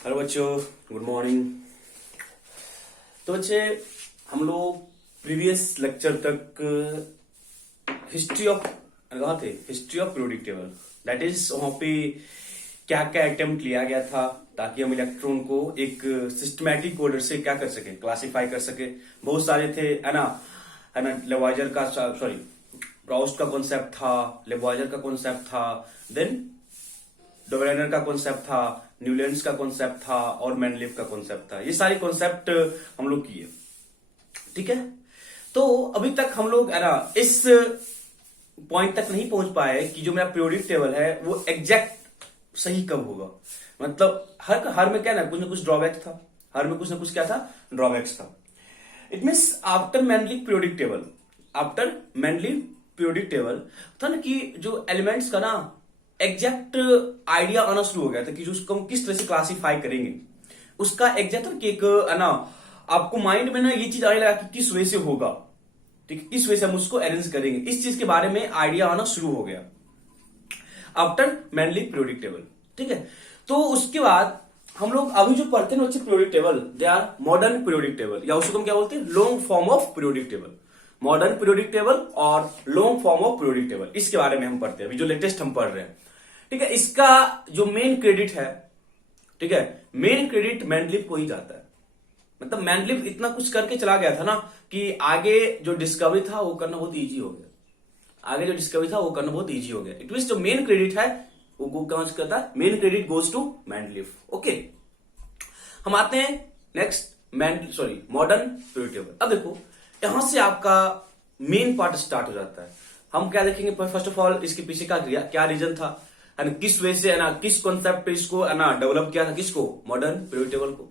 Hello बच्चों, good morning. तो बच्चे, हम लोग प्रीवियस लेक्चर तक हिस्ट्री ऑफ कहाँ थे? History of periodic table, that is वहां पे क्या क्या अटेम्प्ट लिया गया था ताकि हम इलेक्ट्रॉन को एक सिस्टमैटिक ऑर्डर से क्या कर सके, क्लासिफाई कर सके। बहुत सारे थे, है ना लेवाइजर का, सॉरी ब्राउस्ट का कॉन्सेप्ट था, लेवाइजर का कॉन्सेप्ट था, देन डोवेलनर का कॉन्सेप्ट था, न्यूलैंड्स का कॉन्सेप्ट था और मैनलिव का कॉन्सेप्ट था। ये सारे कॉन्सेप्ट हम लोग किए, ठीक है। तो अभी तक हम लोग है ना इस पॉइंट तक नहीं पहुंच पाए कि जो मेरा पीरियोडिक टेबल है वो एग्जैक्ट सही कब होगा। मतलब हर में क्या ना कुछ ड्रॉबैक्स था, हर में कुछ ना कुछ क्या था, ड्रॉबैक्स था। It means after Mendeleev periodic table, after Mendeleev periodic table था ना कि जो एलिमेंट्स का ना एग्जैक्ट आइडिया आना शुरू हो गया था कि जो उसको हम किस तरह से क्लासिफाई करेंगे। उसका एग्जैक्ट कि एक है ना आपको माइंड में ना ये चीज आने लगा कि किस वे से होगा, ठीक है, किस वे से हम उसको अरेंज करेंगे। इस चीज के बारे में आइडिया आना शुरू हो गया आफ्टर मैनलिव पीरियोडिक टेबल, ठीक है। तो उसके बाद हम लोग अभी जो पढ़ते हैं बच्चे periodic table, they are modern periodic table, या उसको हम क्या बोलते हैं, long form of periodic table. Modern periodic table और long form of periodic table, इसके बारे में हम पढ़ते हैं अभी, जो लेटेस्ट हम पढ़ रहे हैं, ठीक है। इसका जो मेन क्रेडिट है, ठीक है, मेन क्रेडिट मैनलिव को ही जाता है। मतलब मैनलिव इतना कुछ करके चला गया था ना कि आगे जो डिस्कवरी था वो करना बहुत इजी हो गया। आगे जो डिस्कवरी था वो करना बहुत इजी हो गया। इट मीन जो मेन क्रेडिट है वो कौन सा करता है, main credit goes to Mendeleev. Okay, हम आते हैं नेक्स्ट मॉडर्न पीरियोडिक टेबल। अब देखो यहां से आपका मेन पार्ट स्टार्ट हो जाता है। हम क्या देखेंगे, फर्स्ट ऑफ ऑल इसके पीछे का क्या रीजन था, है किस वे से, है ना किस कॉन्सेप्ट पे इसको है ना डेवलप किया था, किसको, मॉडर्न पीरियोडिक टेबल को।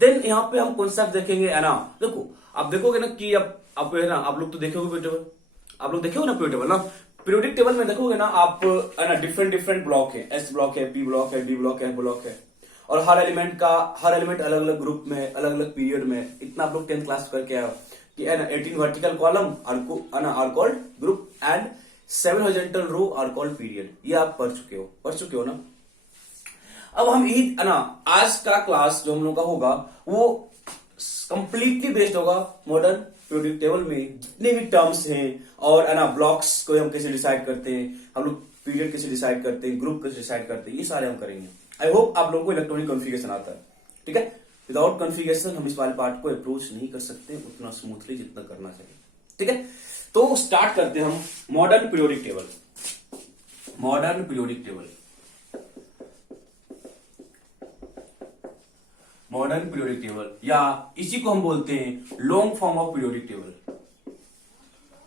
देन यहाँ पे हम कॉन्सेप्ट देखेंगे, है ना। देखो आप देखोगे ना कि अब आप है ना, आप लोग तो देखोगे पीरियोडिक टेबल, आप लोग देखोगे ना पीरियोडिक टेबल ना। पीरियोडिक टेबल में देखोगे ना आप, है ना डिफरेंट ब्लॉक है, एस ब्लॉक है, पी ब्लॉक है, डी ब्लॉक है, ब्लॉक है, और हर एलिमेंट अलग अलग ग्रुप में, अलग अलग पीरियड में। इतना आप लोग 10th क्लास करके आए कि 18 vertical column are called group and 7 horizontal row are called period. ये आप पढ़ चुके हो ना। अब हम यही है ना, आज का क्लास जो हम लोग का होगा वो कंप्लीटली बेस्ड होगा मॉडर्न पीरियोडिक टेबल में जितने भी टर्म्स हैं, और है ना ब्लॉक्स को हम कैसे डिसाइड करते हैं, हम लोग पीरियड कैसे डिसाइड करते हैं, ग्रुप कैसे डिसाइड करते हैं, ये सारे हम करेंगे। आई होप आप लोगों को इलेक्ट्रॉनिक कॉन्फ़िगरेशन आता है, ठीक है। विदाउट कॉन्फ़िगरेशन हम इस वाले पार्ट को अप्रोच नहीं कर सकते उतना स्मूथली जितना करना चाहिए, ठीक है। तो स्टार्ट करते हैं हम modern periodic table. Modern periodic table, modern periodic table, या इसी को हम बोलते हैं long form of periodic table.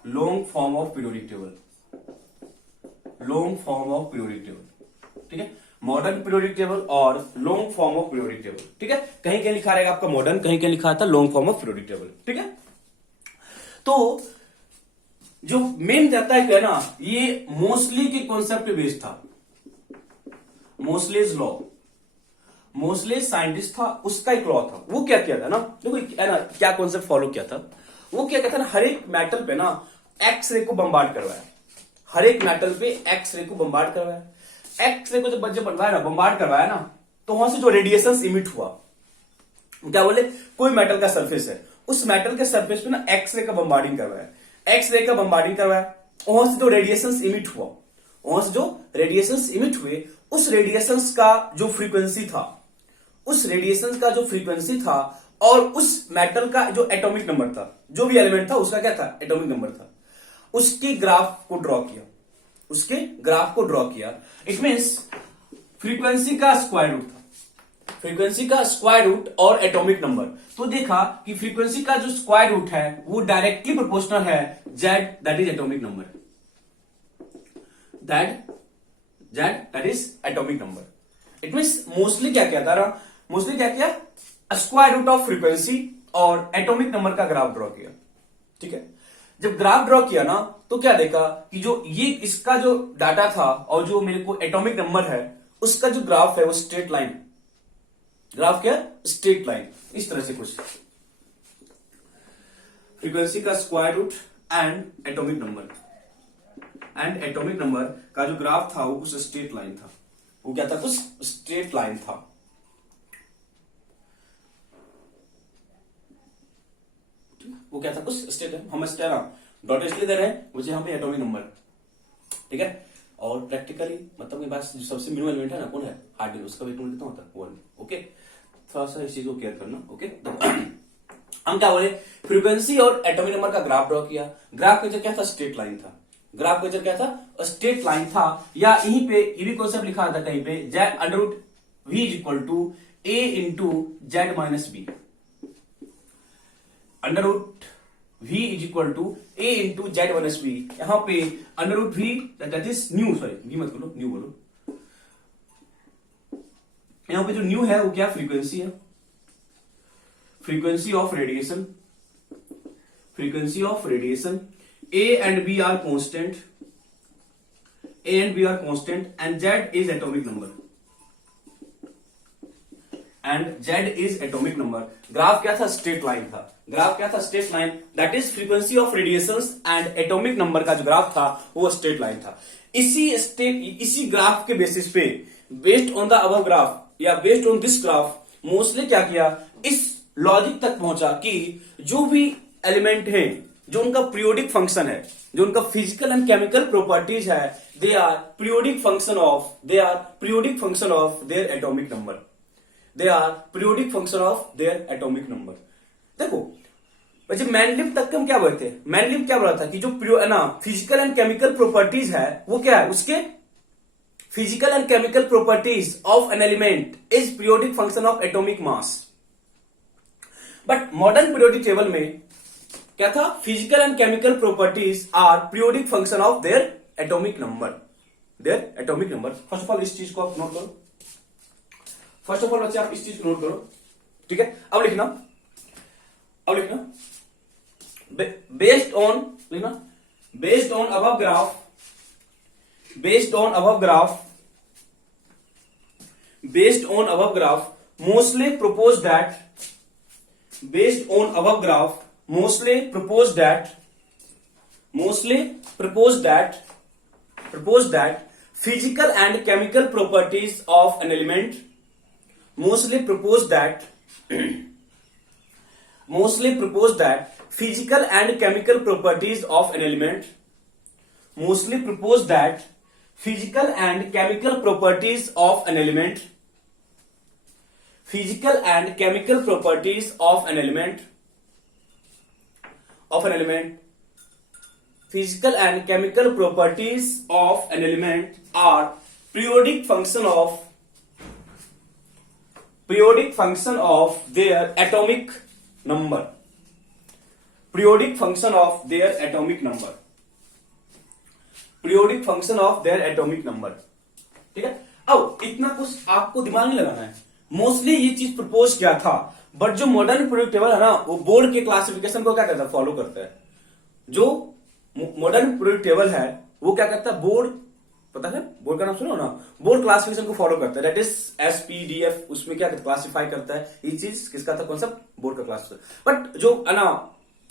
Long form of periodic table, long form of periodic table, ठीक है। मॉडर्न पीरियोडिक टेबल और long form of periodic table, ठीक है। कहीं कहीं लिखा रहेगा आपका मॉडर्न, कहीं कहीं लिखा था long form of periodic table, ठीक है। तो जो मेन जाता है ना, ये मोस्टली के कॉन्सेप्ट पे बेस्ड था। मोस्लेज लॉ, मोस्ले साइंटिस्ट था, उसका एक लॉ था। वो क्या किया था ना, देखो है ना क्या कॉन्सेप्ट फॉलो किया था। वो क्या कहता है ना, हर एक मेटल पे ना एक्स-रे को बम्बार्ड करवाया। हर एक मेटल पे एक्स-रे को बम्बार्ड करवाया। एक्स-रे को जब बनवाया ना, बम्बार्ड करवाया ना, तो वहां से जो रेडिएशन इमिट हुआ, क्या बोले, कोई मेटल का सरफेस है, उस मेटल के सरफेस पे ना एक्स-रे का बम्बार्डिंग करवाया। एक्स-रे का बम्बार्डिंग करवाया, वहां से जो रेडिएशन इमिट हुआ, वहां से जो रेडिएशन इमिट हुए, उस रेडिएशन का जो फ्रीक्वेंसी था, उस रेडिएशन का जो फ्रीक्वेंसी था, और उस मेटल का जो एटॉमिक नंबर था, जो भी एलिमेंट था उसका क्या था, एटॉमिक नंबर था, उसकी ग्राफ को ड्रॉ किया, उसके ग्राफ को ड्रॉ किया। इट मींस फ्रीक्वेंसी का स्क्वायर रूट था, फ्रीक्वेंसी का स्क्वायर रूट और एटॉमिक नंबर। तो देखा कि फ्रीक्वेंसी का जो स्क्वायर रूट है वो डायरेक्टली प्रोपोर्शनल है Z, that is atomic number, that is atomic number. It means mostly क्या कहता रहा, मोस्टली क्या किया, स्क्वायर रूट ऑफ फ्रीक्वेंसी और एटॉमिक नंबर का ग्राफ ड्रॉ किया, ठीक है। जब ग्राफ ड्रॉ किया ना, तो क्या देखा कि जो ये इसका जो डाटा था और जो मेरे को एटॉमिक नंबर है उसका जो ग्राफ है वो स्ट्रेट लाइन, ग्राफ क्या, स्ट्रेट लाइन, इस तरह से कुछ। फ्रीक्वेंसी का square root and atomic number, and atomic number का जो ग्राफ था वो कुछ स्ट्रेट लाइन था। वो क्या था, कुछ स्ट्रेट लाइन था, वो क्या था, कुछ स्टेट है, हम डॉट इसलिए दे रहे हैं मुझे यहाँ पे एटॉमिक नंबर, ठीक है। और प्रैक्टिकली मतलब के पास जो सबसे मिनिमम एलिमेंट है ना कौन है, हार्डवेयर, उसका वेट कितना होता है 1, ओके। थोड़ा सा इस चीज को केयर करना, ओके। हम क्या बोले, फ्रीक्वेंसी और एटॉमिक नंबर का ग्राफ ड्रॉ किया। ग्राफ का क्या था, स्ट्रेट लाइन था। ग्राफ का क्या था, स्ट्रेट लाइन था। या यहीं पे ये भी कॉन्सेप्ट लिखा था कहीं पे, z under root v is equal to a into z minus b, under root v is equal to a into z minus b. यहां पे under root v that is nu, sorry v मत बोलो, new बोलो। यहां पे जो new है वो क्या, फ्रीक्वेंसी है, frequency of radiation, frequency of radiation. a and b are constant, a and b are constant and z is atomic number, and z is atomic number। Graph क्या था, स्ट्रेट लाइन था। Graph क्या था, straight line, that is frequency of radiations and atomic number का जो graph था वो straight line था। इसी ग्राफ के बेसिस पे, based on the above graph या based on this graph, mostly क्या किया, इस लॉजिक तक पहुंचा कि जो भी एलिमेंट है, जो उनका पीरियोडिक फंक्शन है, जो उनका फिजिकल एंड केमिकल प्रॉपर्टीज है, they are periodic function of their atomic number, they are periodic function of their atomic number. देखो वैसे मैनलिफ तक हम क्या बोलते हैं, मैनलिफ क्या बोला था कि जो फिजिकल एंड केमिकल प्रॉपर्टीज है वो क्या है, उसके physical and chemical properties of an element is periodic function of atomic mass. But modern periodic table में क्या था, physical and chemical properties are periodic function of their atomic number, their atomic number. First of all इस चीज को आप note करो, first of all बच्चे आप इस चीज को नोट करो, ठीक है। अब लिखना बेस्ड ऑन, लिखना based on above graph, based on above graph, based on above graph, mostly propose that, based on above graph, mostly propose that physical and chemical properties of an element, mostly propose that physical and chemical properties of an element, mostly propose that physical and chemical properties of an element, physical and chemical properties of an element, physical and chemical properties of an element are periodic function of their atomic number, periodic function of their atomic number, periodic function of their atomic number, ठीक है। अब इतना कुछ आपको दिमाग नहीं लगाना है, मोस्टली ये चीज प्रपोज किया था, बट जो मॉडर्न पीरियोडिक टेबल है ना वो बोर्ड के क्लासिफिकेशन को क्या करता है, फॉलो करता है। जो मॉडर्न पीरियोडिक टेबल है वो क्या करता है, बोर्ड, पता है बोर्ड का नाम सुनो ना, बोर्ड क्लासिफिकेशन को फॉलो करता है, दैट इज एसपीडीएफ, उसमें क्या क्लासिफाई करता है। ये चीज किसका था कॉन्सेप्ट, बोर्ड का क्लासिफिकेशन। बट जो है ना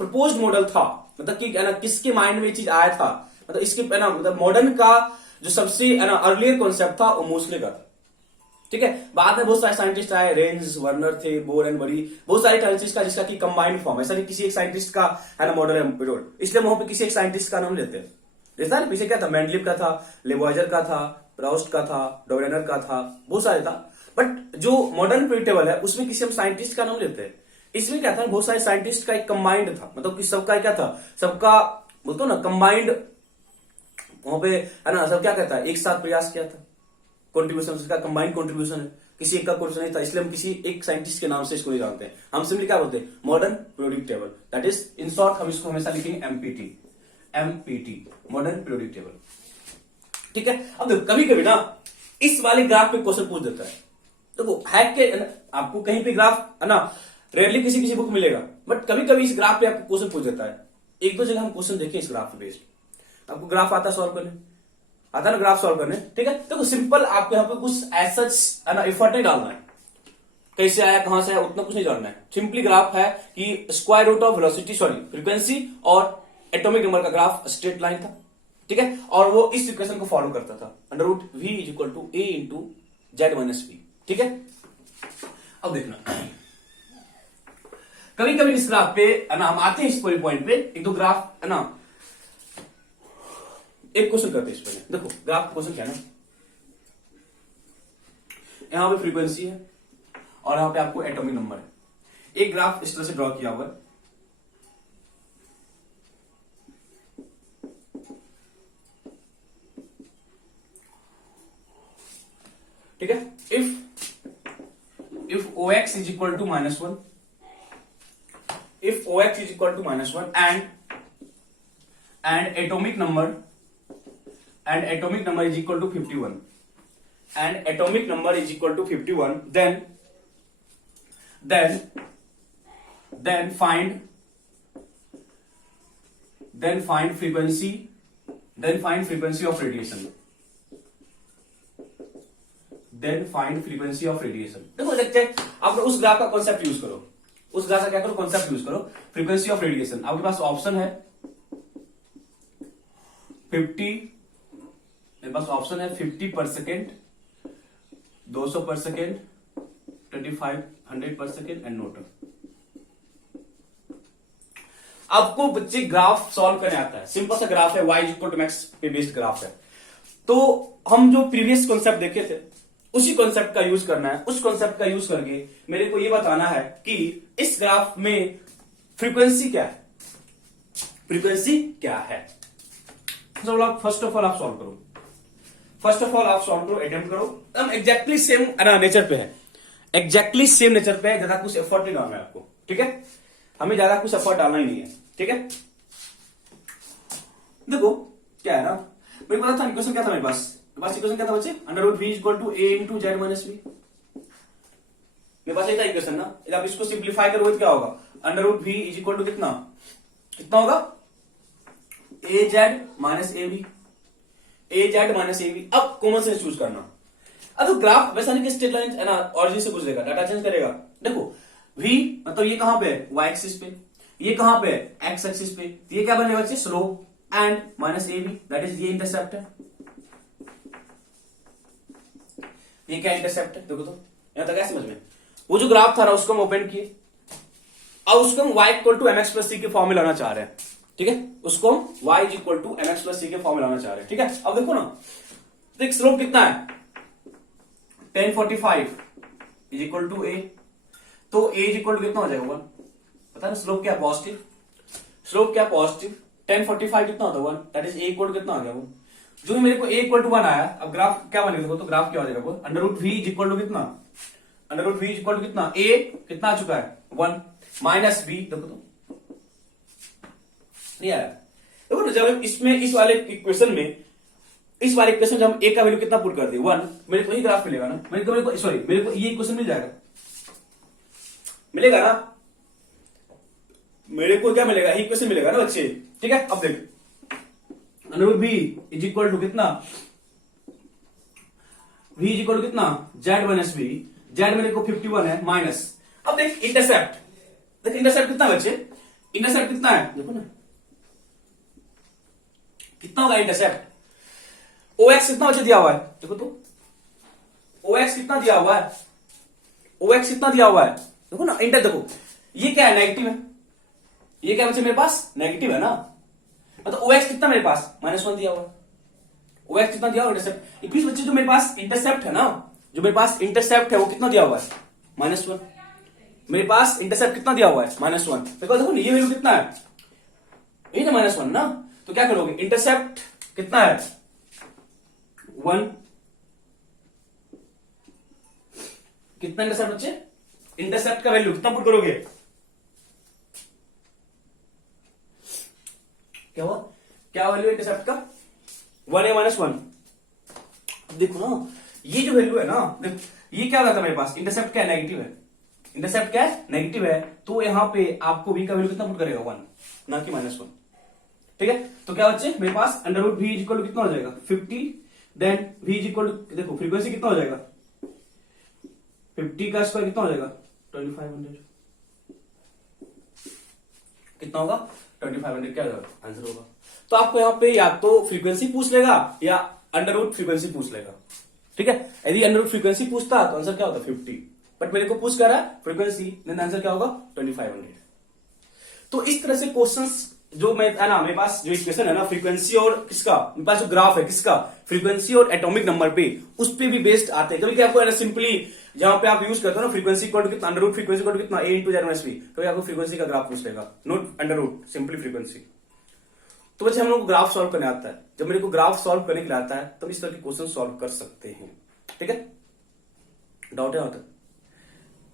प्रपोज्ड मॉडल था, मतलब कि किसके माइंड में ये चीज आया था, मतलब इसके मतलब मॉडर्न का जो सबसे अर्लियर कॉन्सेप्ट था वो मोस्टली का था, ठीक है। बाद में बहुत सारे साइंटिस्ट आए, रेंज, वर्नर थे, बोर एंड बरी, बहुत सारे साइंटिस्ट का जिसका कि कंबाइंड फॉर्म है, ऐसा नहीं किसी एक साइंटिस्ट का है ना मॉडल है पीरियड, इसलिए वहां पे किसी एक साइंटिस्ट का नाम लेते हैं। जैसा ना पीछे क्या था, मेंडलीव का था, लेवॉइजर का था, प्राउस्ट का था, डॉवेनर का था, बहुत सारे था। बट जो मॉडर्न पीरियड टेबल है उसमें किसी हम साइंटिस्ट का नाम लेते हैं, इसमें क्या था, बहुत सारे साइंटिस्ट का एक कंबाइंड था, मतलब कि सबका क्या था, सबका बोलते ना कंबाइंड, वहां पे है ना सब क्या कहता है, एक साथ प्रयास किया था, कॉन्ट्रीब्यूशन, उसका कंबाइंड कॉन्ट्रीब्यूशन है, किसी एक का कॉन्ट्रीब्यूशन नहीं था, इसलिए हम किसी एक साइंटिस्ट के नाम से इसको नहीं जानते हैं, हम सिंपली क्या बोलते हैं, modern periodic table, that is in short हम इसको हमेशा लिखेंगे एमपीटी, मॉडर्न पीरियोडिक टेबल, ठीक है। अब देखो कभी कभी ना इस वाले ग्राफ पे क्वेश्चन पूछ देता है, देखो हैक के आपको कहीं पे ग्राफ है ना रेयरली किसी बुक मिलेगा, बट कभी कभी इस ग्राफ पे आपको क्वेश्चन पूछ देता है। एक दो जगह हम क्वेश्चन देखें इस ग्राफ पे बेस्ड, आपको ग्राफ आता सॉल्व करने, आता ना ग्राफ सॉल्व करने, ठीक है। तो सिंपल आपको यहाँ पे कुछ ऐसा है ना एफर्ट नहीं डालना है, कैसे आया कहां से आया उतना कुछ नहीं जानना है, सिंपली ग्राफ है कि square root of velocity, sorry frequency और एटॉमिक नंबर का ग्राफ स्ट्रेट लाइन था, ठीक है। और वो इस इक्वेशन को फॉलो करता था, under root v is equal to a into z minus b, ठीक है। अब देखना कभी कभी इस ग्राफ पे है ना हम आते हैं इस पूरे पॉइंट पे, एक दो ग्राफ है ना, एक क्वेश्चन करते हैं इस पर। देखो ग्राफ क्वेश्चन क्या है ना, यहां पे फ्रीक्वेंसी है और यहां पे आपको एटॉमिक नंबर है। एक ग्राफ इस तरह से ड्रॉ किया हुआ है, ठीक है। if ox is equal to -1, if ox is equal to -1 and atomic number is equal to 51, and atomic number is equal to 51, then find frequency of radiation, then find frequency of radiation। देखो देखते हैं, आप उस graph का concept use करो, उस graph का क्या करो, कॉन्सेप्ट यूज करो, फ्रीक्वेंसी ऑफ रेडिएशन। आपके पास ऑप्शन है 50, मेरे पास ऑप्शन है 50 पर सेकेंड, 200 पर सेकेंड, 25, 100 पर सेकेंड एंड नोट। आपको बच्चे ग्राफ सॉल्व करने आता है, सिंपल सा ग्राफ है, y इक्वल टू मैक्स पे बेस्ड ग्राफ है। तो हम जो प्रीवियस कॉन्सेप्ट देखे थे उसी कॉन्सेप्ट का यूज करना है, उस कॉन्सेप्ट का यूज करके मेरे को यह बताना है कि इस ग्राफ में फ्रीक्वेंसी क्या है, फ्रीक्वेंसी क्या है। फर्स्ट ऑफ ऑल आप सॉल्व करो, अटेम्प्ट करो। हम एग्जैक्टली सेम नेचर पे है, एग्जैक्टली सेम नेचर पे है, ज्यादा कुछ एफर्ट नहीं डालना है आपको, ठीक है। हमें ज्यादा कुछ एफर्ट डालना ही नहीं है, ठीक है। देखो क्या है ना, मेरे को पता था इक्वेशन क्या था, मेरे पास इक्वेशन क्या था बच्चे, √v equal to a into z minus v. मेरे पास एक था इक्वेशन ना, यदि आप इसको सिंप्लीफाई करोगे तो क्या होगा, √v इज इक्वल टू कितना होगा, a z minus a b, अब कॉमन सेंस चूज करना। अब तो ग्राफ वैसा नहीं कि स्ट्रेट लाइन है ना, ऑरिजिन से गुजरेगा, डाटा चेंज करेगा। देखो v मतलब ये कहां पे है, y एक्सिस पे, ये कहां पे है, x एक्सिस पे, तो ये क्या बनेगा बच्चे, slope and minus a b, that is ये इंटरसेप्ट है, ये क्या इंटरसेप्ट है, देखो तो यहां तक है समझ में। वो जो ग्राफ था ना उसको हम ओपन किए, अब उसको हम y equal to mx plus C के फॉर्म में लाना चाह रहे हैं, ठीक है। उसको हम y equal to mx plus C के फॉर्म में लाना चाह रहे हैं, ठीक है। अब देखो ना, देख स्लोप कितना है, 1045 इज इक्वल टू a, तो a इज इक्वल टू कितना हो जाएगा 1, पता ना स्लोप क्या पॉजिटिव, 1045 कितना होता है 1, that is a equal to कितना आ गया 1। जो मेरे को a इक्वल टू 1 आया, अब ग्राफ क्या बनेगा देखो, तो ग्राफ क्या हो जाएगा, √v इज इक्वल टू कितना, a कितना आ चुका है 1 माइनस b, देखो तो नहीं आया। देखो ना, जब इसमें इस वाले इक्वेशन जब हम a का वैल्यू कितना पुट कर दे 1, मेरे को ये ग्राफ मिलेगा ना, मेरे को ये इक्वेशन मिल जाएगा, मिलेगा ना, मेरे को क्या मिलेगा, इक्वेशन मिलेगा ना बच्चे, ठीक है। अब देख √v इज इक्वल टू कितना, v इज इक्वल टू कितना, z माइनस v, z मेरे को 51 है माइनस। अब देख इंटरसेप्ट कितना बच्चे, इंटरसेप्ट कितना है देखो ना, कितना होगा इंटरसेप्ट, ox कितना बच्चे दिया हुआ है, देखो तो ox कितना दिया हुआ है, देखो ना देखो ये क्या है, नेगेटिव है, ये क्या बच्चे मेरे पास नेगेटिव है ना, मतलब ox कितना मेरे पास -1 दिया हुआ है, ox कितना दिया हुआ इंटरसेप्ट, इस बच्चे जो मेरे पास इंटरसेप्ट है ना, वो कितना दिया हुआ है -1, मेरे पास इंटरसेप्ट कितना दिया हुआ है -1। देखो देखो ये वैल्यू कितना है, ये ना -1 ना, तो क्या करोगे, इंटरसेप्ट कितना है 1, कितना इंटरसेप्ट बच्चे, इंटरसेप्ट का वैल्यू कितना पुट करोगे, क्या वैल्यू इंटरसेप्ट का 1 या -1। देखो ना ये जो वैल्यू है ना, ये क्या होता है मेरे पास, इंटरसेप्ट क्या है, नेगेटिव है, तो यहां पे आपको v का वैल्यू कितना पुट करेगा 1, ना कि -1, ठीक है। तो क्या बच्चे मेरे पास √v इज इक्वल टू कितना हो जाएगा 50, then v is equal to, देखो फ्रीक्वेंसी कितना हो जाएगा, 50 का स्क्वायर कितना हो जाएगा 2500, कितना होगा 2500, क्या आंसर होगा। तो आपको यहाँ पे या तो फ्रीक्वेंसी पूछ लेगा या अंडर फ्रीक्वेंसी पूछ लेगा, ठीक है। यदि अंडर फ्रीक्वेंसी पूछता तो आंसर क्या होता 50, बट मेरे को पूछ कर रहा है फ्रीक्वेंसी, देन आंसर क्या होगा 2500। तो इस तरह से क्वेश्चंस जो मैं है ना, मेरे पास जो इक्वेशन है ना फ्रीक्वेंसी और किसका, मेरे पास जो ग्राफ है किसका, फ्रीक्वेंसी और एटॉमिक नंबर पे, उस पे भी बेस्ड आते हैं। कभी क्या आपको सिंपली जहां पे आप यूज करते हो ना फ्रीक्वेंसी कोड कितना, अंडर रूट फ्रीक्वेंसी कोड कितना a इंटू जेड-v, कभी आपको फ्रीक्वेंसी का ग्राफ पूछ लेगा, note under root simply frequency. तो बच्चे हम लोग को ग्राफ सॉल्व करने आता है, जब मेरे को ग्राफ सॉल्व करने के लिए आता है तब इस तरह के क्वेश्चन सॉल्व कर सकते हैं। ठीक है, डाउट है?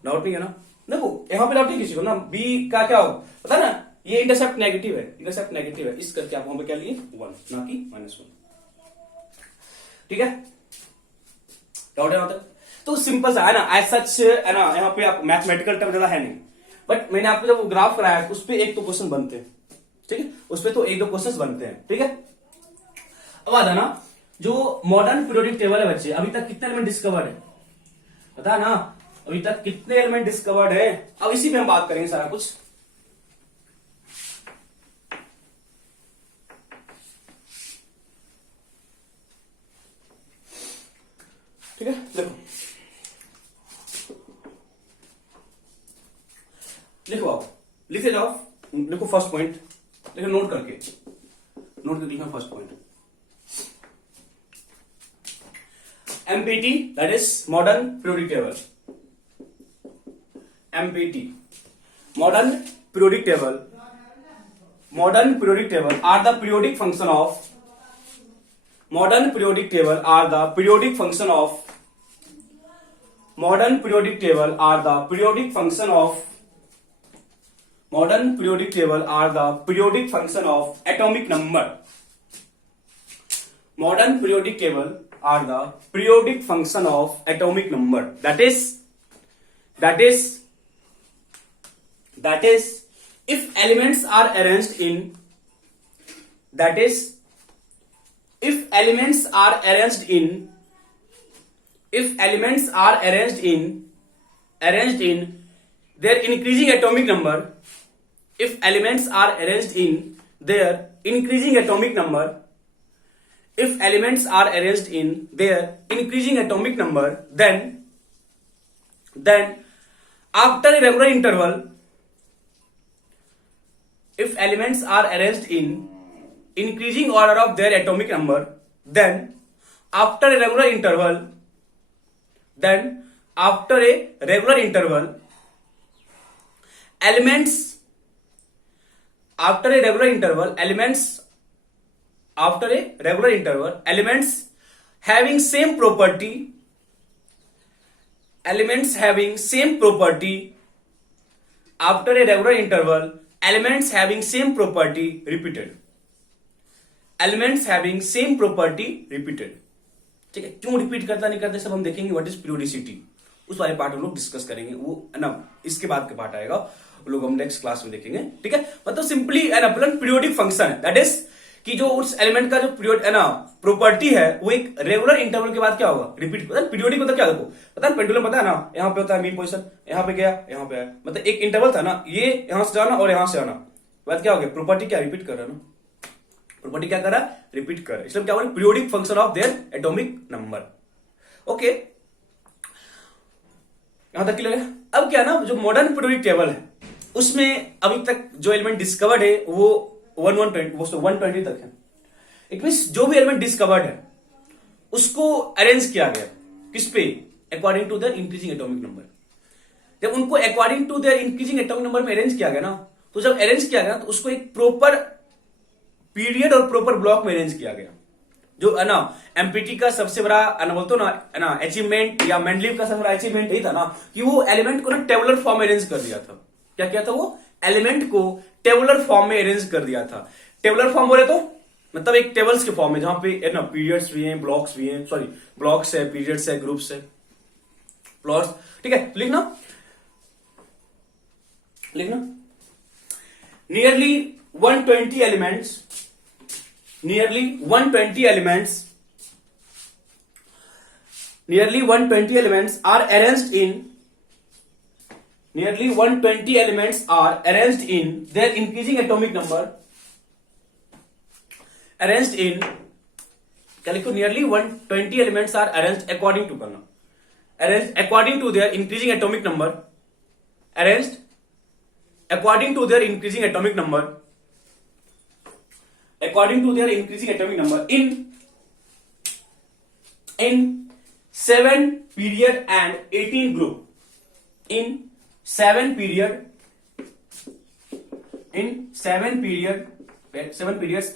डाउट नहीं है ना? देखो यहां पे डाउट नहीं किसी को ना, बी का क्या हो पता है ना, ये इंटरसेप्ट नेगेटिव है, इंटरसेप्ट नेगेटिव है, इस करके आप वहां पे क्या लिए 1 ना कि -1। ठीक है, डाउट है वहां तक? तो सिंपल सा है ना, एज सच है ना, यहाँ पे आप मैथमेटिकल टर्म ज्यादा है नहीं, बट मैंने आपको जब वो ग्राफ कराया उस पर एक तो क्वेश्चन बनते हैं। ठीक है, उस पर तो एक दो क्वेश्चन बनते हैं। ठीक है, अब आता ना जो मॉडर्न पीरियोडिक टेबल है बच्चे, अभी तक कितने एलिमेंट डिस्कवर्ड है पता है ना, अभी तक कितने एलिमेंट डिस्कवर्ड है, अब इसी पे हम बात करेंगे सारा कुछ। ठीक है, देखो लिखो, आप लिखे जाओ, लिखो फर्स्ट पॉइंट, लिखो नोट करके लिखो first point, MPT that is modern periodic table, MPT modern periodic table are the periodic function of modern periodic table are the periodic function of modern periodic table are the periodic function of modern periodic table are the periodic function of atomic number. Modern periodic table are the periodic function of atomic number. That is if elements are arranged in, that is if elements are arranged in their increasing atomic number, if elements are arranged in their increasing atomic number, if elements are arranged in their increasing atomic number, then after a regular interval, if elements are arranged in increasing order of their atomic number, then after a regular interval, elements having same property after a regular interval, elements having same property repeated, ठीक है, क्यों repeat करता नहीं करते सब हम देखेंगे। What is periodicity, उस वाले पार्ट हम लोग डिस्कस करेंगे, वो है ना इसके बाद के पार्ट आएगा, वो लोग हम नेक्स्ट क्लास में देखेंगे। ठीक है, मतलब सिंपली एन अपलन पीरियोडिक फंक्शन है, दैट इज कि जो उस एलिमेंट का जो पीरियड है ना प्रॉपर्टी है वो एक रेगुलर इंटरवल के बाद क्या होगा, रिपीट। पता है पीरियोडिक होता क्या, देखो पता है पेंडुलम पता है ना, यहाँ पे होता है मीन पोजीशन, यहाँ पे गया यहाँ पे आया, मतलब एक इंटरवल था ना, ये यहां से जाना और यहां से आना, बाद क्या हो गया, प्रॉपर्टी क्या रिपीट कर रहा है ना, प्रॉपर्टी क्या कर रहा है, रिपीट कर रहा है, इसलिए क्या बोले periodic function of their atomic number. Okay, यहां तक क्लियर है। अब क्या ना, जो मॉडर्न पीरियोडिक टेबल है उसमें अभी तक जो एलिमेंट डिस्कवर्ड है वो 120 तक है। इट मींस जो भी एलिमेंट डिस्कवर्ड है उसको अरेंज किया गया किस पे, according to their increasing atomic number. जब उनको according to their increasing atomic number में अरेंज किया गया ना, तो जब अरेंज किया गया तो उसको एक प्रॉपर पीरियड और प्रॉपर ब्लॉक में अरेंज किया गया। जो है ना एमपीटी का सबसे बड़ा बोलते ना अचीवमेंट या मेंडलीव का सबसे बड़ा अचीवमेंट यही था ना कि वो एलिमेंट को ना टेबुलर फॉर्म में अरेंज कर दिया था। क्या किया था, वो एलिमेंट को टेबुलर फॉर्म में अरेंज कर दिया था। टेबुलर फॉर्म बोले तो मतलब एक टेबल्स के फॉर्म में, जहां पे है ना पीरियड्स भी हैं, ब्लॉक्स भी हैं, सॉरी ब्लॉक्स है, पीरियड्स है, ग्रुप्स है, प्लॉट्स। ठीक है, लिखना nearly 120 elements are arranged in their increasing atomic number, arranged in क्या लिखो, nearly 120 elements are arranged according to करना, arranged according to their increasing atomic number, arranged according to their increasing atomic number, in 7 period and 18 group, in 7 periods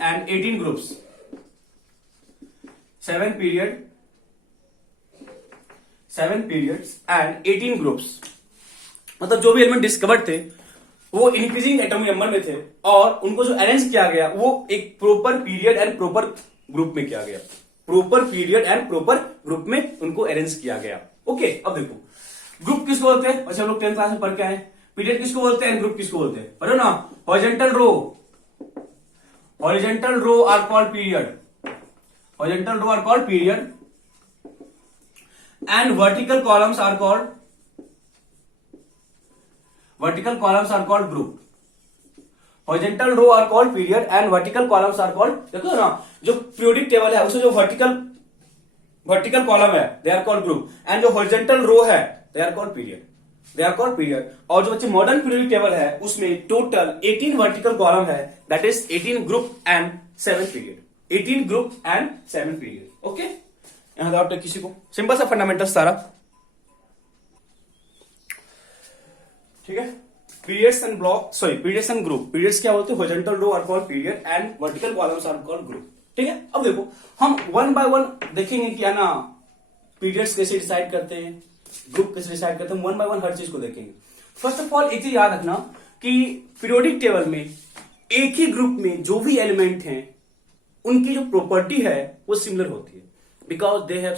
and 18 groups, 7 periods and 18 groups, मतलब जो भी element discovered थे वो increasing atomic number में थे और उनको जो अरेंज किया गया वो एक proper period and proper group में किया गया, proper period and proper group में उनको अरेंज किया गया। ओके, अब देखो ग्रुप किसको बोलते हैं, अच्छा हम लोग 10th क्लास में पढ़ के आए। पीरियड किसको बोलते हैं, ग्रुप किसको बोलते हैं, पढ़ो ना। Horizontal row are called period, horizontal row are called period and vertical columns are called group. Horizontal row are called period and vertical columns are called, देखो ना जो पीरियोडिक टेबल है उसमें जो वर्टिकल कॉलम है they are called group and जो horizontal row है they are called period. और जो बच्चे मॉडर्न पीरियोडिक टेबल है उसमें टोटल 18 वर्टिकल कॉलम है, that is 18 group and 7 period, 18 group and 7 period. Okay, यहां डाउट है किसी को? सिंपल सा फंडामेंटल सारा, ठीक है। पीरियड्स एंड ग्रुप, पीरियड्स क्या बोलते हैं, horizontal row are called period and vertical columns are called group, ठीक है। अब देखो हम वन बाय वन देखेंगे क्या ना, पीरियड्स कैसे डिसाइड करते हैं, ग्रुप कैसे डिसाइड करते हैं, वन बाय वन हर चीज को देखेंगे। फर्स्ट ऑफ ऑल एक चीज याद रखना कि पीरियोडिक टेबल में एक ही ग्रुप में जो भी एलिमेंट हैं उनकी जो प्रॉपर्टी है वो सिमिलर होती है, because they have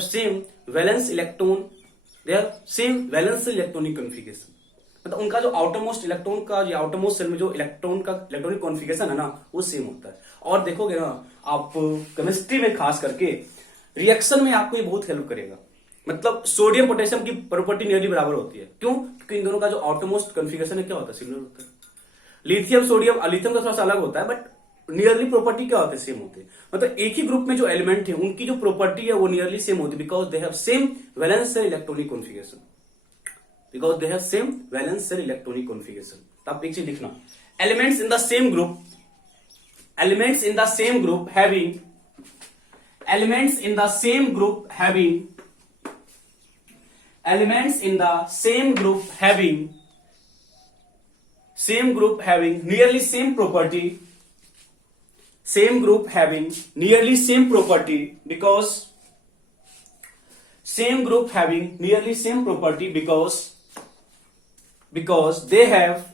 same valence electron, they are same valence electronic configuration, मतलब उनका जो आउटरमोस्ट इलेक्ट्रॉन का या आउटरमोस्ट सेल में जो इलेक्ट्रॉन का इलेक्ट्रॉनिक कॉन्फिगरेशन है ना वो सेम होता है। और देखोगे ना आप केमिस्ट्री में खास करके रिएक्शन में आपको ये बहुत हेल्प करेगा, मतलब सोडियम पोटेशियम की प्रॉपर्टी नियरली बराबर होती है। क्यों? क्योंकि इन दोनों का जो आउटरमोस्ट कॉन्फिगरेशन है क्या होता है, सिमिलर होता है। लिथियम सोडियम का थोड़ा सा अलग होता है बट नियरली प्रॉपर्टी क्या होते हैं, सेम होते हैं। मतलब एक ही ग्रुप में जो एलिमेंट है उनकी जो प्रॉपर्टी है वो नियरली सेम होती है, because they have same valence electronic configuration, तो आप एक चीज लिखना, elements in the same group having nearly same property, because they have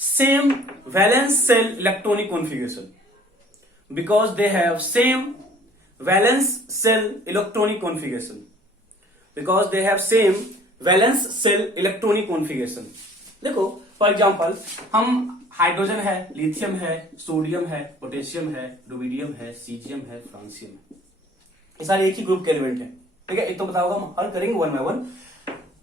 same valence cell electronic configuration, देखो फॉर एग्जांपल हम हाइड्रोजन है, लिथियम है, सोडियम है, पोटेशियम है, रुबिडियम है, सीजियम है, फ्रांसियम है, ये सारे एक ही ग्रुप के एलिमेंट है, ठीक है। एक तो बताओगे हम हल करेंगे वन बाय वन।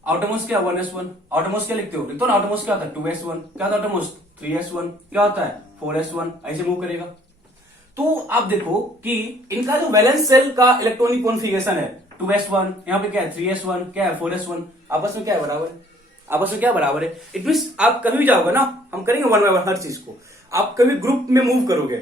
आउटरमोस्ट क्या 1s1, आउटरमोस्ट क्या लिखते हो ना, आउटरमोस्ट क्या होता है 2s1, क्या होता है आउटरमोस्ट 3s1, क्या होता है 4s1, ऐसे मूव करेगा। तो आप देखो कि इनका जो वैलेंस सेल का इलेक्ट्रॉनिक कॉन्फिगरेशन है 2s1, यहाँ पे क्या है 3s1, क्या है 4s1, आपस में क्या है बराबर है। इट मींस आप कभी भी जाओगे ना, हम करेंगे वन बाय वन हर चीज को, आप कभी ग्रुप में मूव करोगे,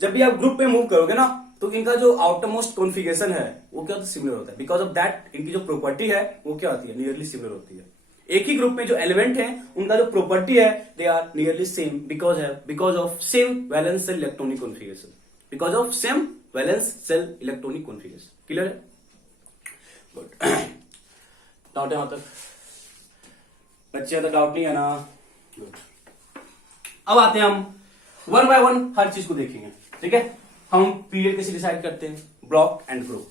जब भी आप ग्रुप में मूव करोगे ना तो इनका जो आउटरमोस्ट कॉन्फिगरेशन है वो क्या होता है, सिमिलर होता है। बिकॉज ऑफ दैट इनकी जो प्रॉपर्टी है वो क्या होती है, नियरली सिमिलर होती है। एक ही ग्रुप में जो एलिमेंट है उनका जो प्रॉपर्टी है they are nearly same because of same valence shell electronic configuration, clear है? गुड, डाउट है वहां तक बच्चे, तो डाउट नहीं है ना? गुड, अब आते हैं हम वन बाय वन हर चीज को देखेंगे, ठीक है। हम पीरियड कैसे डिसाइड करते हैं, ब्लॉक एंड ग्रुप,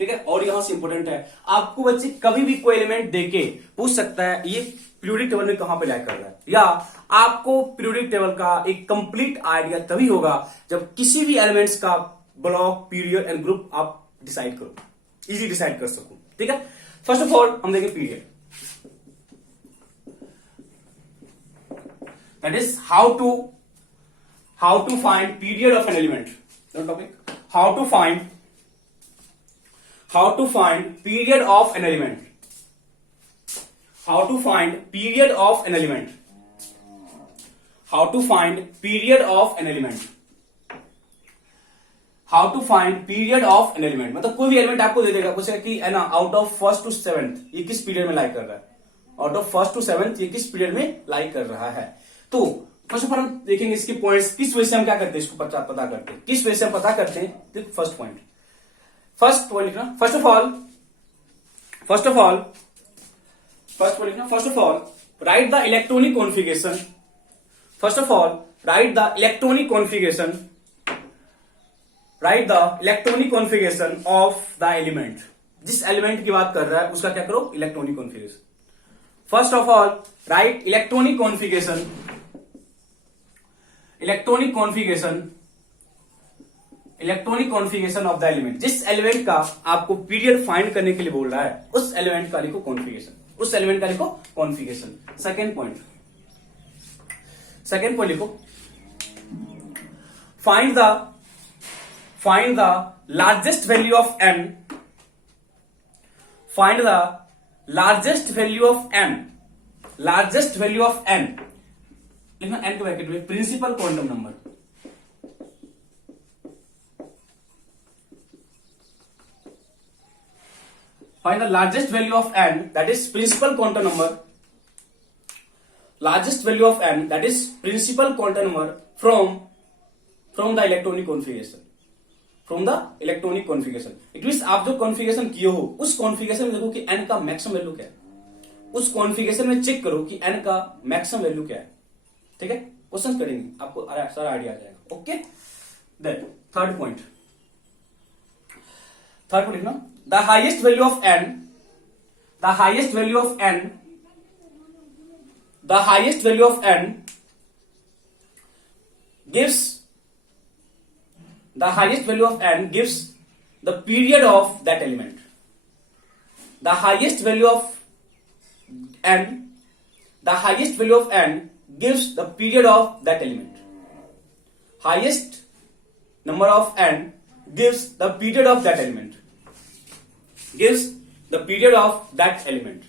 ठीक है। और यहां से इंपोर्टेंट है, आपको बच्चे कभी भी कोई एलिमेंट देके पूछ सकता है ये पीरियोडिक टेबल में कहां पे लाइक कर रहा है, या आपको पीरियोडिक टेबल का एक कंप्लीट आइडिया तभी होगा जब किसी भी एलिमेंट्स का ब्लॉक, पीरियड एंड ग्रुप आप डिसाइड करो, इजी डिसाइड कर सको, ठीक है। फर्स्ट ऑफ ऑल हम देखें period, that is how to find period of an element, topic, how to find period of an element, how to find period of an element, how to find period of an element, how to find period of an element. मतलब कोई भी element आपको दे देगा, पूछेगा कि है ना out of first to seventh ये किस पीरियड में लाइक कर रहा है, out of first to seventh ये किस पीरियड में लाइक कर रहा है। तो फर्स्ट ऑफ ऑल हम देखेंगे इसके पॉइंट्स, किस वजह से हम क्या करते हैं, इसको पता करते हैं, किस वजह से हम पता करते हैं। देखो फर्स्ट पॉइंट लिखना, first of all right the electronic configuration, first of all right the electronic configuration, right the electronic configuration of the element. जिस एलिमेंट की बात कर रहा है उसका क्या करो, electronic configuration. First of all right electronic configuration, electronic configuration of the element. जिस एलिमेंट का आपको पीरियड फाइंड करने के लिए बोल रहा है उस एलिमेंट का लिखो कॉन्फ़िगरेशन, उस एलिमेंट का लिखो कॉन्फ़िगरेशन। सेकेंड पॉइंट लिखो, find the largest value of n, find the largest value of n, largest value of n लिखना n के ब्रैकेट में, principal quantum number, find the largest value of n, that is principal quantum number, largest value of n, that is principal quantum number from the electronic configuration, from the electronic configuration। It means आप जो configuration किए हो उस configuration में देखो कि n का maximum value क्या है, उस कॉन्फ़िगरेशन में चेक करो कि n का मैक्सिमम वैल्यू क्या है। ठीक है, क्वेश्चन करेंगे आपको सारा आइडिया आ जाएगा। ओके, देन थर्ड पॉइंट लिखना, the highest value of n, the highest value of n, the highest value of n gives, the highest value of n gives the period of that element, the highest value of n, the highest value of n gives the period of that element, highest number of n gives the period of that element, gives the period of that element,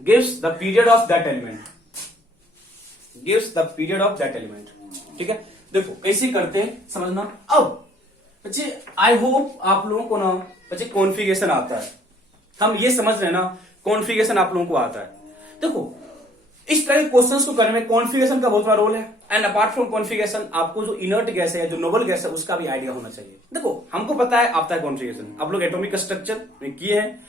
gives the period of that element, gives the period of that element। ठीक है, देखो कैसे करते हैं समझना। अब बच्चे I hope आप लोगों को ना बच्चे कॉन्फ़िगरेशन आता है, हम ये समझ रहे हैं ना कॉन्फ़िगरेशन आप लोगों को आता है। देखो इस तरह के क्वेश्चंस को करने में कॉन्फ़िगरेशन का बहुत बड़ा रोल है, एंड अपार्ट फ्रॉम कॉन्फ़िगरेशन आपको जो इनर्ट गैस है, जो नोबल गैस है, उसका भी आइडिया होना चाहिए। देखो हमको पता है आता है कॉन्फ़िगरेशन, आप लोग एटॉमिक स्ट्रक्चर में किए हैं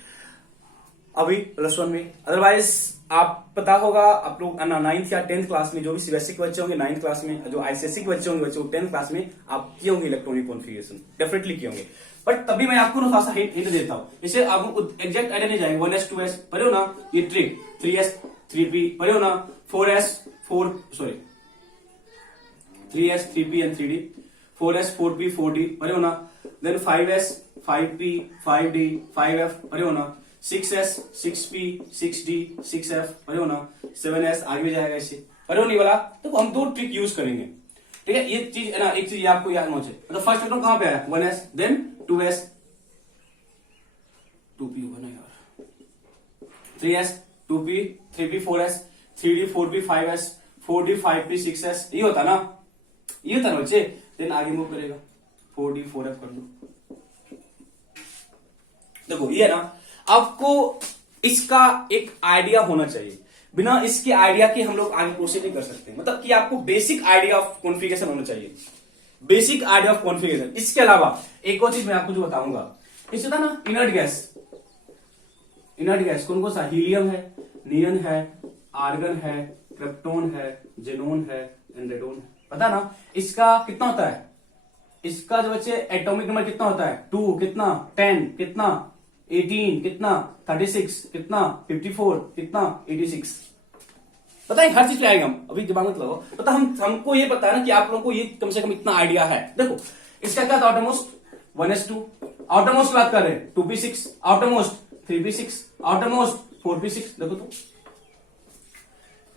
अभी +1 में, अदरवाइज आप पता होगा आप लोग 9th या 10th क्लास में, जो भी सीबीएसई के बच्चे होंगे 9th क्लास में, जो आईसीएसई के बच्चे होंगे 10th क्लास में आप किए होंगे इलेक्ट्रॉनिक कॉन्फ़िगरेशन, डेफिनेटली किए होंगे। बट तभी मैं आपको थोड़ा सा हिंट देता हूं, जैसे आपको एग्जैक्ट आइडिया नहीं जाएगा। 1s 2s पढ़े हो ना, ये ट्रिक 3s 3p पढ़े हो ना, 3s 3p and 3d, 4s 4p 4d पढ़े हो ना, then 5s 5p 5d 5f पढ़े हो ना, 6s 6p 6d 6f पढ़े हो ना, 7s आगे भी जाएगा इससे पढ़े हो नहीं वाला। तो हम दो ट्रिक यूज करेंगे। ठीक है, ये चीज है ना, एक चीज आपको याद होना चाहिए। मतलब फर्स्ट इलेक्ट्रॉन कहां पे आया, 1s, देन 2s 2p होगा ना यार, 3s 2p 3p 4s 3d 4p 5s 4d 5p 6s, ये होता ना, ये होता ना बच्चे। देन आगे मूव करेगा 4d 4f कर लो। देखो ये ना, आपको इसका एक आइडिया होना चाहिए, बिना इसके आइडिया के हम लोग आगे प्रोसीड नहीं कर सकते। मतलब कि आपको बेसिक आइडिया ऑफ कॉन्फ़िगरेशन होना चाहिए, बेसिक आइडिया ऑफ कॉन्फ़िगरेशन। इसके अलावा एक और चीज मैं आपको जो बताऊंगा, इससे था ना इनर्ट गैस कौन कौन सा, हीलियम है, नियन है, आर्गन है, क्रिप्टोन है, जेनोन है, एंड्रेडोन है। पता ना इसका कितना होता है, इसका जो बच्चे एटॉमिक नंबर कितना होता है, 2 कितना, 10 कितना, 18 कितना, 36 कितना, 54 कितना, 86। पता है हर चीज पे आएगा, हम अभी दिमाग मत लगाओ। पता हमको ये पता है ना कि आप लोगों को ये कम से कम इतना आइडिया है। देखो इसका क्या था, आउटरमोस्ट 1s2, आउटरमोस्ट की बात कर रहे हैं 2p6, outermost 3p6, outermost 4p6। देखो तो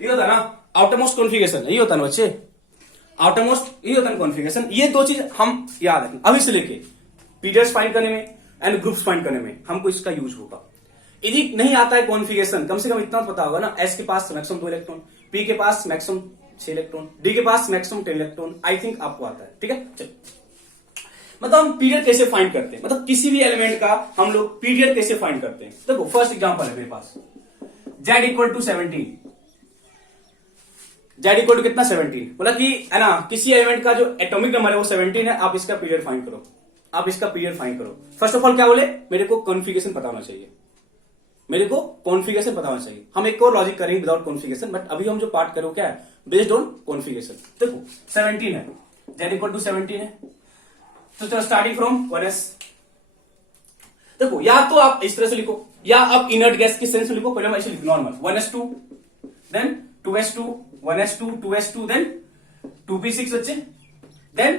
ये होता ना आउटरमोस्ट कॉन्फ़िगरेशन, ये होता ना बच्चे आउटरमोस्ट, ये होता ना कॉन्फ़िगरेशन। ये दो चीज हम याद रखें, अभी से लेके पीरियड्स फाइंड करने में एंड ग्रुप्स फाइंड करने में हमको इसका यूज होगा। यदि नहीं आता है कॉन्फ़िगरेशन, कम से कम इतना तो पता होगा ना, एस के पास मैक्सिमम 2 इलेक्ट्रॉन, पी के पास मैक्सिमम 6 इलेक्ट्रॉन, डी के पास मैक्सिमम 10 इलेक्ट्रॉन, आई थिंक आपको आता है। ठीक है, चलो मतलब हम पीरियड कैसे फाइंड करते हैं, मतलब किसी भी एलिमेंट का हम लोग पीरियड कैसे फाइंड करते हैं। देखो फर्स्ट एग्जांपल है मेरे पास, z equal to 17, z equal to कितना 17, बोला कि है ना किसी एलिमेंट का जो एटॉमिक नंबर है वो 17 है, आप इसका पीरियड फाइंड करो, आप इसका पीरियड फाइंड करो। फर्स्ट ऑफ ऑल क्या बोले, मेरे को कॉन्फ़िगरेशन पता होना चाहिए, मेरे को कॉन्फ़िगरेशन पता होना चाहिए। हम एक और लॉजिक करेंगे विदाउट कॉन्फ़िगरेशन, बट अभी हम जो पार्ट करो क्या है, बेस्ड ऑन कॉन्फ़िगरेशन। देखो 17 है, z इक्वल टू 17 है, तो चलो स्टार्टिंग फ्रॉम 1s। देखो या तो आप इस तरह से लिखो, या आप इनर्ट गैस की सेंस में लिखो। पहले हम ऐसे लिखो normal 1s2, then 2s2, 1s2, 2s2, then 2p6 बच्चे, देन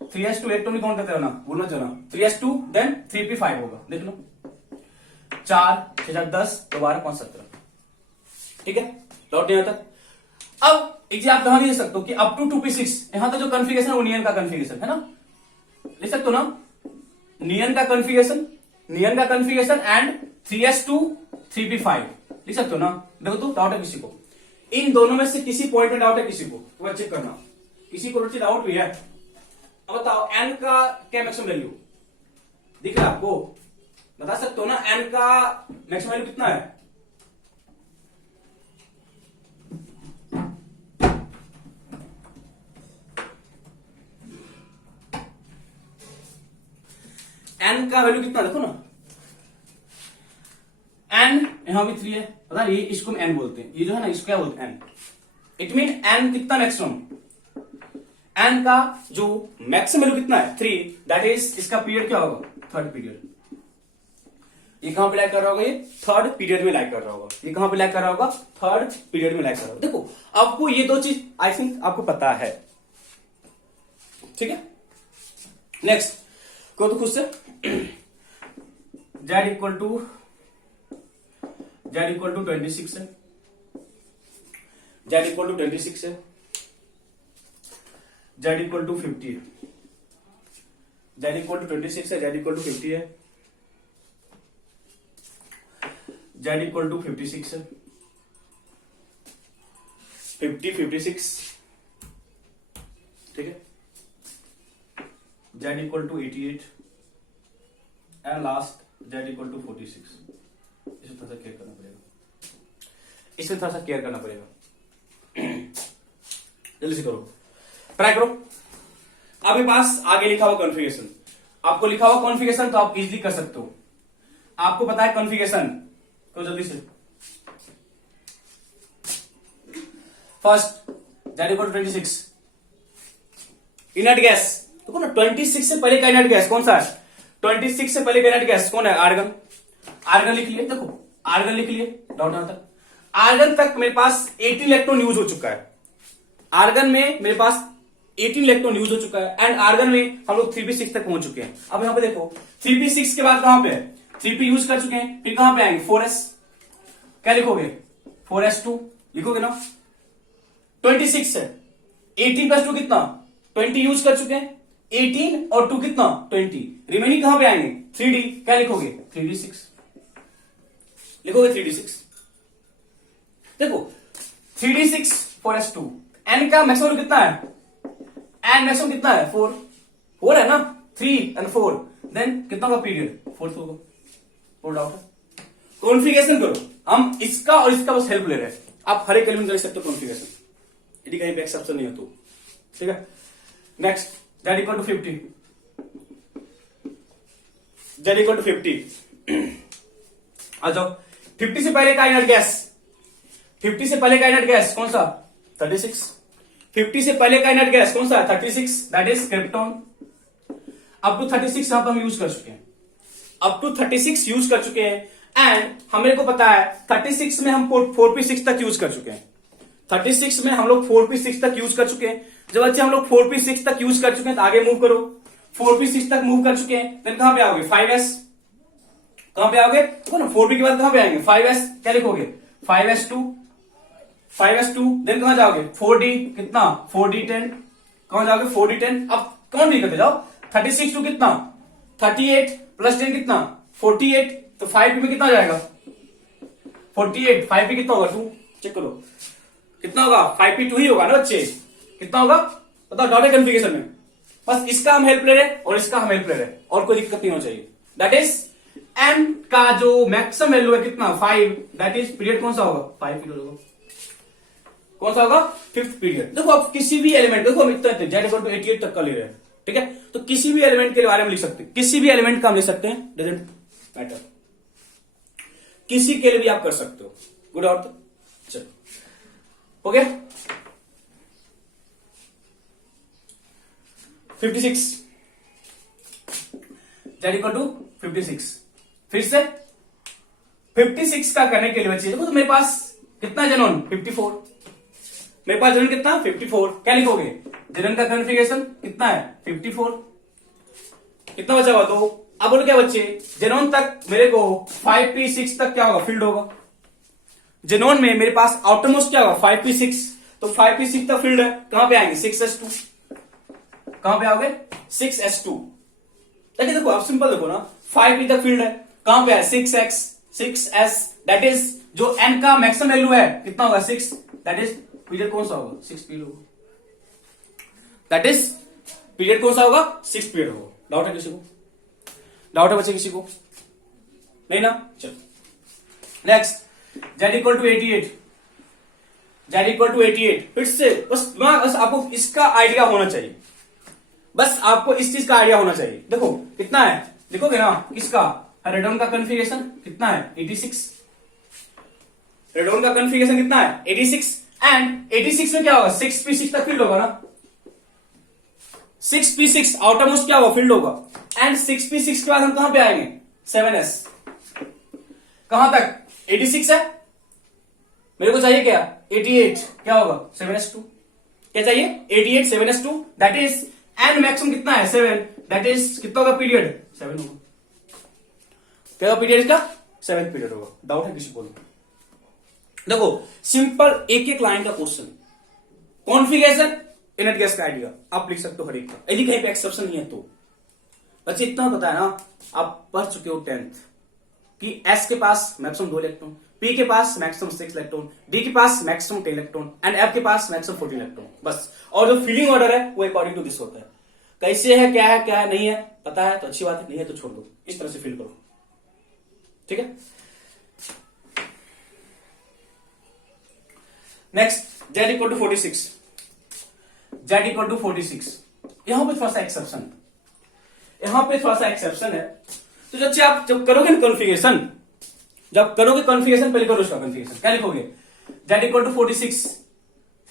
3s2 इलेक्ट्रॉन काउंट करते हो ना, बोलना चाहो ना, 3s2 देन 3p5 होगा, देख लो 4 6 10 12 5 17। ठीक है, लौट नहीं आता। अब एक चीज आप कहां भी लिख सकते हो कि अप टू 2p6, यहां तो जो कॉन्फ़िगरेशन है वो नियन का कॉन्फ़िगरेशन है ना, लिख सकते हो ना, नियन का कॉन्फ़िगरेशन, नियन का कॉन्फ़िगरेशन एंड 3s2 3p5 लिख सकते हो ना। देखो तो डाउट है किसी को, इन दोनों में से किसी पॉइंट में डाउट है किसी को, वो चेक करना, किसी को डाउट भी है। अब बताओ n का क्या मैक्सिमम वैल्यू दिख रहा है आपको, बता सकते हो ना n का मैक्सिमम वैल्यू कितना है। n का वैल्यू कितना देखो ना, n यहां भी 3 है, पता ये इसको हम n बोलते हैं, ये जो है ना इसको क्या बोलते हैं n। इट मीन n कितना मैक्सिमम, n का जो मैक्सिमम वैल्यू कितना है 3, दैट इज इसका पीरियड क्या होगा, थर्ड पीरियड। ये कहां पे लाइक कर रहा होगा, ये थर्ड पीरियड में लाइक कर रहा होगा, ये कहां पे लाइक कर रहा होगा, थर्ड पीरियड में लाइक कर रहा होगा। देखो आपको ये दो चीज आई थिंक आपको पता है। ठीक है, नेक्स्ट को तो खुद से z इक्वल टू 26 है, z इक्वल टू 26 है, z इक्वल टू 50 है, z इक्वल टू 26 है, z इक्वल टू 50 है, z इक्वल टू 56 है, 50 56। ठीक है, z equal to 88 and last z equal to 46। इसे थोड़ा सा केयर करना पड़ेगा, इसे थोड़ा सा केयर करना पड़ेगा। जल्दी से करो, ट्राई करो। आपके पास आगे लिखा हुआ कॉन्फ़िगरेशन, आपको लिखा हुआ कॉन्फ़िगरेशन तो आप इजीली कर सकते हो, आपको पता है कॉन्फ़िगरेशन, तो जल्दी से first z equal to 26, inert gas देखो ना, 26 से पहले का इनर्ट गैस कौन सा है, 26 से पहले का इनर्ट गैस कौन है, आर्गन। आर्गन लिख लिए, देखो आर्गन लिख लिए, डाउट आता। आर्गन तक मेरे पास 18 इलेक्ट्रॉन यूज हो चुका है, आर्गन में मेरे पास 18 इलेक्ट्रॉन यूज हो चुका है, एंड आर्गन में हम लोग 3p6 तक पहुंच चुके हैं। अब यहां पे देखो 3p6 के बाद कहां पे है, 3p यूज कर चुके हैं, फिर कहां पे आएंगे 4s, क्या लिखोगे 4s2 लिखोगे ना। 26 है, 18 प्लस 2 कितना 20 यूज कर चुके हैं, 18 और 2 कितना 20, रिमेनिंग कहां पे आएंगे 3d, क्या लिखोगे 3d6 लिखोगे 3d6। देखो 3d6 4s2, n का मैक्सिमम कितना है, n मैक्सिमम कितना है 4 है ना, 3 एंड 4, देन कितना का पीरियड 4th होगा। और डाउट है, कॉन्फ़िगरेशन करो, हम इसका और इसका बस हेल्प ले रहे हैं, आप हर एक एलिमेंट कर सकते हो कॉन्फ़िगरेशन, यदि कहीं पे एक्सेप्शन नहीं हो तो। ठीक है, next z equal to 50, z equal to 50। आ जाओ 50 से पहले का इनर्ट गैस, 50 से पहले का इनर्ट गैस कौन सा 36, 50 से पहले का इनर्ट गैस कौन सा 36, that is krypton. Up to 36 यहां पर हम यूज कर चुके हैं, अप टू 36 यूज कर चुके हैं, एंड हमें को पता है 36 में हम 4p6 तक यूज कर चुके हैं, 36 में हम लोग 4p6 तक यूज कर चुके हैं। जब बच्चे हम लोग 4p6 तक यूज कर चुके हैं तो आगे मूव करो, 4p6 तक मूव कर चुके हैं, देन कहां पे आओगे 5s, कहां पे आओगे देखो ना 4p के बाद कहां पे आएंगे 5s, क्या लिखोगे 5s2, 5s2, देन कहां जाओगे 4d कितना 4d10, कहां जाओगे 4d10। अब कौन नहीं करते जाओ, 36 टू कितना 38 प्लस 10 कितना 48, तो 5p में कितना जाएगा 48, 5p कितना होगा 2, चेक करो कितना होगा 5p 2 ही होगा ना बच्चे, कितना होगा बताओ डाटा कॉन्फ़िगरेशन में। बस इसका हम हेल्प ले रहे हैं और इसका हम हेल्प ले रहे हैं और कोई दिक्कत नहीं होनी चाहिए। दैट इज n का जो मैक्सिमम वैल्यू है कितना 5, दैट इज पीरियड कौन सा होगा 5 पीरियड होगा, कौन सा होगा 5th पीरियड। देखो आप किसी भी एलिमेंट, देखो हम इतना Z = 88 तक का ले रहे हैं, ठीक है, तो किसी भी एलिमेंट के बारे में लिख सकते हैं, किसी भी एलिमेंट का हम लिख सकते हैं, डजंट मैटर, किसी के लिए भी आप कर सकते हो। गुड और चलो हो गया 56, Z = 56। फिर से 56 का करने के लिए बच्चे देखो तो मेरे पास कितना जनन 54, मेरे पास जनन कितना 54, क्या लिखोगे जनन का कॉन्फ़िगरेशन कितना है 54, कितना बचा हुआ तो अब बोलो क्या बच्चे जेनोन तक मेरे को 5p6 तक क्या होगा फील्ड होगा, जेनोन में मेरे पास आउटरमोस्ट क्या होगा 5p6, तो 5p6 तक फील्ड है, कहां पे आएंगे 6s2, कहां पे आओगे 6s2। देखिए देखो आप सिंपल देखो ना 5p तक फील्ड है, कहां पे है 6s, दैट इज जो n का मैक्सिमम वैल्यू है कितना होगा 6, दैट इज पीरियड कौन सा होगा 6 पीरियड होगा, दैट इज पीरियड कौन सा होगा 6 पीरियड होगा। डाउट है किसी को, डाउट है बच्चे किसी को नहीं ना, चलो नेक्स्ट Z = 88, Z = 88। फिर से बस आपको इसका आइडिया होना चाहिए, बस आपको इस चीज का आइडिया होना चाहिए। देखो कितना है लिखोगे ना किसका रेडोन का कॉन्फ़िगरेशन कितना है 86, रेडोन का कॉन्फ़िगरेशन कितना है 86 एंड 86 में क्या होगा 6p6 तक फील्ड होगा ना, 6p6 आउटरमोस्ट क्या होगा फील्ड होगा, एंड 6p6 के बाद हम कहां पे आएंगे 7s, कहां तक 86 है, मेरे को चाहिए क्या 88, क्या होगा 7s2, क्या चाहिए 88 7s2, that is an maximum कितना है 7, दैट इज कितना होगा पीरियड 7 होगा, क्या होगा पीरियड का 7th पीरियड होगा। डाउट है किसी को, देखो सिंपल एक एक लाइन का क्वेश्चन, कॉन्फ़िगरेशन इनट गैस का आइडिया आप लिख सकते हो हर एक का, यदि कहीं पे एक्सेप्शन नहीं है तो। बच्चे इतना पता है ना, आप पढ़ चुके हो 10th कि S के पास मैक्सिमम 2 इलेक्ट्रॉन, P के पास मैक्सिमम 6 इलेक्ट्रॉन, D के पास मैक्सिमम 10 इलेक्ट्रॉन एंड F के पास मैक्सिमम 14 इलेक्ट्रॉन, बस। और जो फिलिंग ऑर्डर है वो अकॉर्डिंग टू दिस होता है, कैसे है क्या है नहीं है पता है तो अच्छी बात है, नहीं है तो छोड़ दो, इस तरह से फिल करो, ठीक है। Next Z = 46, Z = 46। यहां पे थोड़ा सा एक्सेप्शन, यहां पे थोड़ा सा एक्सेप्शन है, तो जब आप जब करोगे कॉन्फ़िगरेशन, जब करोगे कॉन्फ़िगरेशन पहले करो उसका कॉन्फ़िगरेशन, क्या लिखोगे Z = 46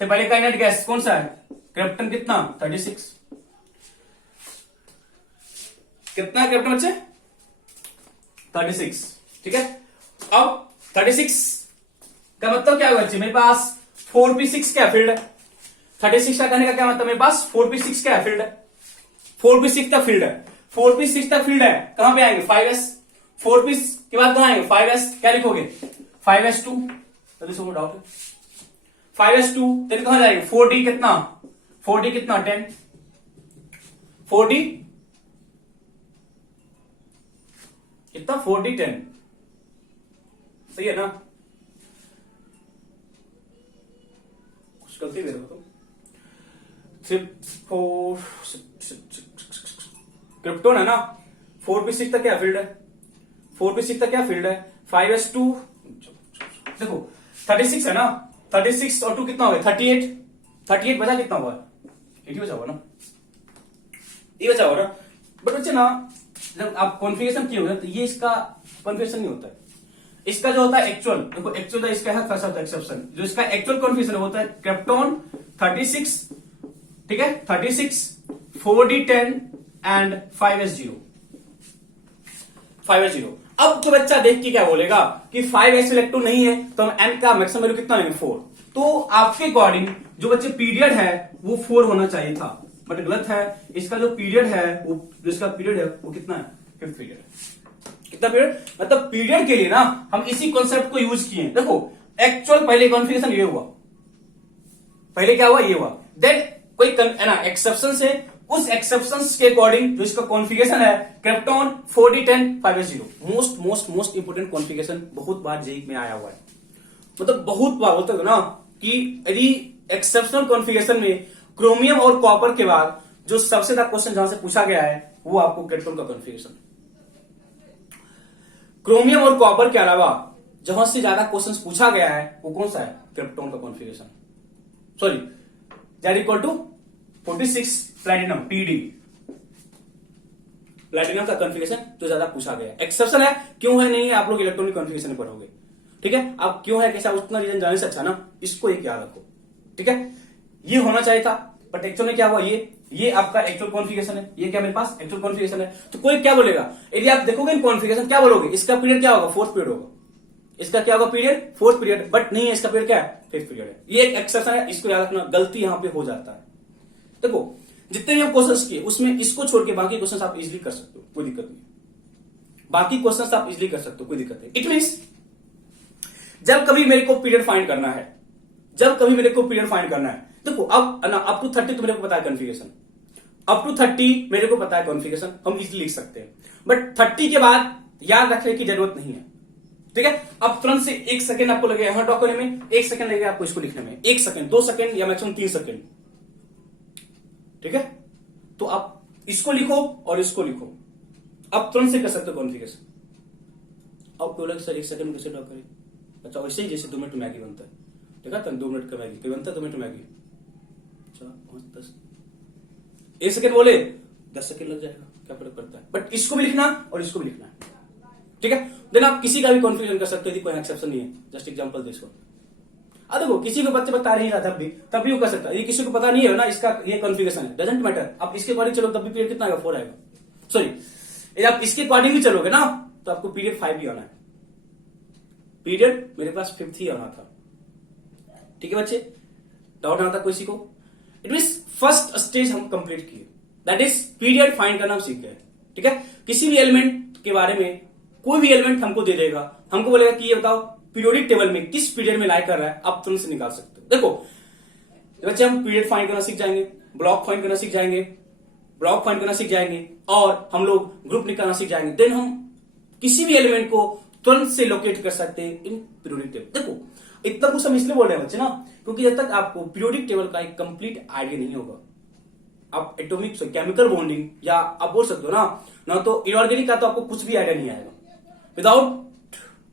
से पहले का इनट गैस कौन सा है क्रिप्टन कितना 36, कितना क्रिप्टन बच्चे 36, ठीक है। अब 36 का मतलब क्या होगा बच्चे मेरे पास 4p6 क्या फील्ड है, 36 का कहने का क्या मतलब मेरे पास 4p6 क्या फील्ड है, 4p6 का फील्ड है, 4p6 तक फील्ड है, कहां पे आएंगे 5s, 4p के बाद कहां आएंगे 5s, क्या लिखोगे 5s2, जल्दी से डाउट है 5s2, फिर कहां जाएंगे 4d कितना 10, 4d कितना 4d 10, सही है ना, कुछ गलती दे रहे हो तुम, 4 क्रिप्टोन है ना, 4p6 तक क्या फील्ड है, 4p6 तक क्या फील्ड है 5s2, देखो 36 है ना, 36 और 2 कितना हो गया 38, 38 बचा कितना हुआ 80 बचा हुआ ना, ये बचा हुआ ना। बट बच्चे ना जब आप कॉन्फ़िगरेशन किए होगा तो ये इसका कॉन्फ़िगरेशन नहीं होता है, इसका जो होता है एक्चुअल, देखो एक्चुअल इसका है फर्स्ट एक्सेप्शन, जो इसका एक्चुअल कॉन्फ़िगरेशन होता है क्रिप्टोन 36, ठीक है 36 4d10 एंड 5s0, 5s0। अब तो बच्चा देख के क्या बोलेगा कि 5s इलेक्ट्रॉन नहीं है तो हम n का मैक्सिमम वैल्यू कितना लेंगे 4, तो आपके अकॉर्डिंग जो बच्चे पीरियड है वो 4 होना चाहिए था, बट गलत है, इसका जो पीरियड है वो जो इसका पीरियड है वो कितना है 5th पीरियड है, कितना पीरियड मतलब पीरियड के लिए ना हम इसी कॉन्सेप्ट को यूज किए। देखो एक्चुअल पहले कॉन्फ़िगरेशन ये हुआ, पहले क्या हुआ ये हुआ, देन कोई ना एक्सेप्शन से उस एक्सेप्शंस के अकॉर्डिंग जो इसका कॉन्फ़िगरेशन है क्रिप्टॉन 4010 मोस्ट इंपोर्टेंट कॉन्फ़िगरेशन, बहुत बार जेई में आया हुआ है, मतलब बहुत बार होता है ना कि यदि एक्सेप्शनल कॉन्फ़िगरेशन में क्रोमियम और कॉपर के बाद जो सबसे ज्यादा क्वेश्चन जहां से पूछा गया है वो आपको क्रिप्टॉन का कॉन्फ़िगरेशन। क्रोमियम और कॉपर के अलावा जहां से ज्यादा क्वेश्चंस पूछा गया है वो कौन सा है? क्रिप्टॉन का configuration. Sorry, that equal to 46 platinum PD, platinum का कॉन्फ़िगरेशन जो ज्यादा पूछा गया है। एक्सेप्शन है, क्यों है नहीं है आप लोग इलेक्ट्रॉनिक कॉन्फ़िगरेशन में पढ़ोगे, ठीक है। अब क्यों है कैसा उतना रीजन जाने से अच्छा ना इसको एक याद रखो, ठीक है। ये होना चाहिए था बट एक्चुअल में क्या हुआ, ये आपका एक्चुअल कॉन्फ़िगरेशन है, ये क्या मेरे पास एक्चुअल कॉन्फ़िगरेशन है। तो कोई क्या बोलेगा यदि आप देखोगे इन कॉन्फ़िगरेशन, क्या बोलोगे? इसका पीरियड क्या होगा? 4th पीरियड होगा। इसका क्या होगा? पीरियड 4th पीरियड, बट नहीं है, इसका पीरियड क्या है? 5th पीरियड है। ये एक एक्सेप्शन है, इसको याद रखना, गलती यहां पे हो जाता है। देखो जितने भी हम क्वेश्चंस किए उसमें इसको छोड़ के बाकी क्वेश्चंस आप इजीली कर सकते हो, कोई दिक्कत नहीं। बाकी क्वेश्चंस आप इजीली कर सकते हो, कोई दिक्कत नहीं। इट मींस जब कभी मेरे को पीरियड फाइंड करना है, देखो अब अप टू 30 तो मेरे को पता है कॉन्फ़िगरेशन, अप टू 30 मेरे को पता है कॉन्फ़िगरेशन, हम इजीली लिख सकते हैं। बट 30 के बाद याद रखने की जरूरत नहीं है, ठीक है। अब तुरंत से 1 सेकंड आपको लगेगा यहां ड्रॉ करने में, 1 सेकंड लगेगा आपको इसको लिखने में, 1 सेकंड, 2 सेकंड या मैक्सिमम 3 सेकंड, ठीक है। तो आप इसको लिखो और इसको लिखो, अब तुरंत से कर सकते हो कॉन्फ़िगरेशन। अब बोला सर 1 सेकंड कैसे ड्रॉ करें? अच्छा वैसे ही जैसे 2 मिनट में मैगी बनता है, देखा था 2 मिनट का मैगी कोई बनता है, 2 मिनट में मैगी, 10 1 सेकंड बोले 10 सेकंड लग जाएगा, क्या फर्क पड़ता है। बट इसको भी लिखना और इसको भी लिखना है, ठीक है। देन आप किसी का भी कॉन्फ्यूजन कर सकते हो, कोई एक्सेप्शन नहीं है। जस्ट एग्जांपल देखो, देखो किसी को बच्चे बता नहीं रहा तब भी वो कर सकता है। ये किसी को पता नहीं है ना इसका ये कॉन्फ़िगरेशन है, डजंट मैटर। आप इसके अकॉर्डिंग चलो तब भी पीरियड कितना आएगा? 4 आएगा। सॉरी, यदि आप इसके अकॉर्डिंग भी चलोगे ना तो आपको पीरियड 5 भी आना है। पीरियड मेरे पास 5th ही आना था, ठीक है बच्चे। डाउट आना था किसी को? इट मींस फर्स्ट स्टेज हम कंप्लीट किए, दैट इज पीरियड फाइंड करना हम सीख गए, ठीक है। किसी भी एलिमेंट के बारे में कोई भी एलिमेंट हमको दे देगा, हमको बोलेगा कि ये बताओ पीरियोडिक टेबल में किस पीरियड में लाई कर रहा है, आप तुरंत से निकाल सकते हो। देखो बच्चे हम पीरियड फाइंड करना सीख जाएंगे, ब्लॉक फाइंड करना सीख जाएंगे, और हम लोग ग्रुप निकालना सीख जाएंगे। देन हम किसी भी एलिमेंट को तुरंत से लोकेट कर सकते हैं इन पीरियोडिक टेबल। देखो इतना कुछ हम इसलिए बोल रहे हैं बच्चे ना, क्योंकि जब तक आपको पीरियोडिक टेबल का एक कंप्लीट आइडिया नहीं होगा, आप एटॉमिक केमिकल बॉन्डिंग या आप बोल सकते हो ना तो इनऑर्गेनिक का तो आपको कुछ भी आइडिया नहीं आएगा। Without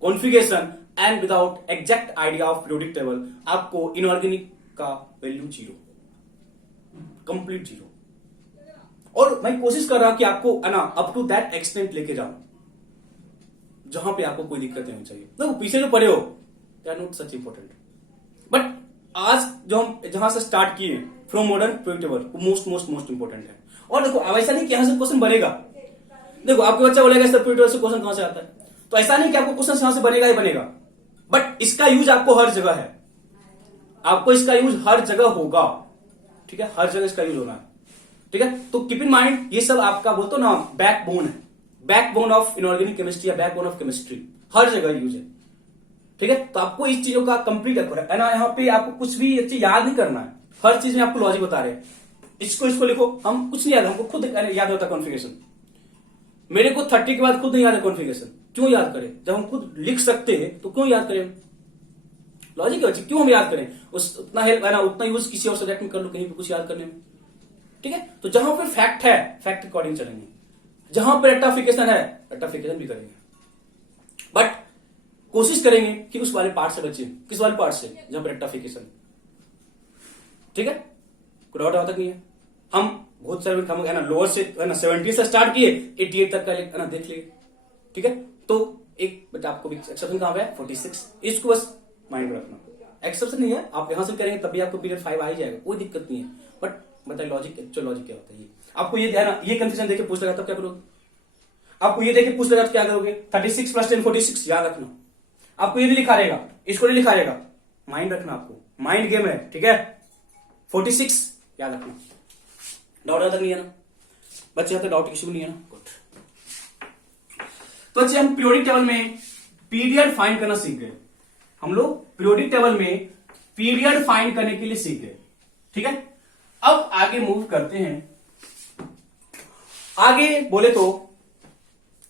configuration and without exact idea of periodic table आपको इनऑर्गेनिक का वैल्यू 0, कंप्लीट 0। और मैं कोशिश कर रहा हूं कि आपको अप टू दैट एक्सटेंट लेके जाऊं जहां पे आपको कोई दिक्कत नहीं चाहिए। देखो पीछे जो पढ़े हो they are not such important, but आज जो हम जहां से स्टार्ट किए from modern periodic table most important है। और देखो अब ऐसा नहीं कि यहां से क्वेश्चन बनेगा, देखो आपके बच्चा बोलेगा सर पीरियोडिक टेबल से क्वेश्चन कहां से आता है, तो ऐसा नहीं कि आपको क्वेश्चन यहां से बनेगा ही बनेगा, बट इसका यूज आपको हर जगह है, आपको इसका यूज हर जगह होगा, ठीक है। हर जगह इसका यूज होना है, ठीक है। तो कीप इन माइंड ये सब आपका बोलते हो ना बैकबोन है, बैकबोन ऑफ इनऑर्गेनिक केमिस्ट्री या बैकबोन ऑफ केमिस्ट्री, हर जगह यूज है, ठीक है। तो आपको इस चीजों का कंप्लीट है ना, यहाँ पे आपको कुछ भी अच्छी याद नहीं करना है, हर चीज में आपको लॉजिक बता रहे हैं। इसको लिखो, हम कुछ नहीं याद, हमको खुद याद होता कॉन्फ़िगरेशन। मेरे को 30 के बाद खुद नहीं याद है कॉन्फ़िगरेशन, क्यों याद करें जब हम खुद लिख सकते हैं, तो क्यों याद करें? लॉजिक है, क्यों हम याद करें? उतना हेल्प है ना, उतना यूज किसी और सब्जेक्ट में कर लो, कहीं पे कुछ याद करने में, ठीक है। तो जहां पर फैक्ट है फैक्ट अकॉर्डिंग चलेंगे, जहां पर रेक्टिफिकेशन है रेक्टिफिकेशन भी करेंगे, बट कोशिश करेंगे कि उस वाले पार्ट से बचे। किस वाले पार्ट से? जहां पर रेक्टिफिकेशन, ठीक है। कोई डाउट आता नहीं है। हम बहुत सारे हम है ना लोअर से है ना 70 से स्टार्ट किए 88 तक का है ना देख लिए, ठीक है। तो एक बट आपको एक्सेप्शन कहां पे है? 46, इसको बस माइंड में रखना। एक्सेप्शन नहीं है, आप यहां से करेंगे तभी आपको पीरियड 5 आ ही जाएगा, कोई दिक्कत नहीं है। बट बताइए लॉजिक, एक्चुअल लॉजिक क्या होता है? आपको ये है ना, ये कंफ्यूजन देके पूछ लगा तब क्या करोगे? आपको ये देके पूछ लगा तो क्या करोगे? 36 + 10 46 याद रखना। आपको ये भी लिखा रहेगा, इसको नहीं लिखा रहेगा, माइंड रखना, आपको माइंड गेम है, ठीक है। 46 याद रखना। डाउट तक नहीं है ना बच्चे? यहाँ डाउट इश्यू नहीं है ना? गुड। तो बच्चे हम पीरियोडिक टेबल में पीरियड फाइंड करना सीख गए, हम लोग पीरियोडिक टेबल में पीरियड फाइंड करने के लिए सीख गए, ठीक है। अब आगे मूव करते हैं आगे बोले तो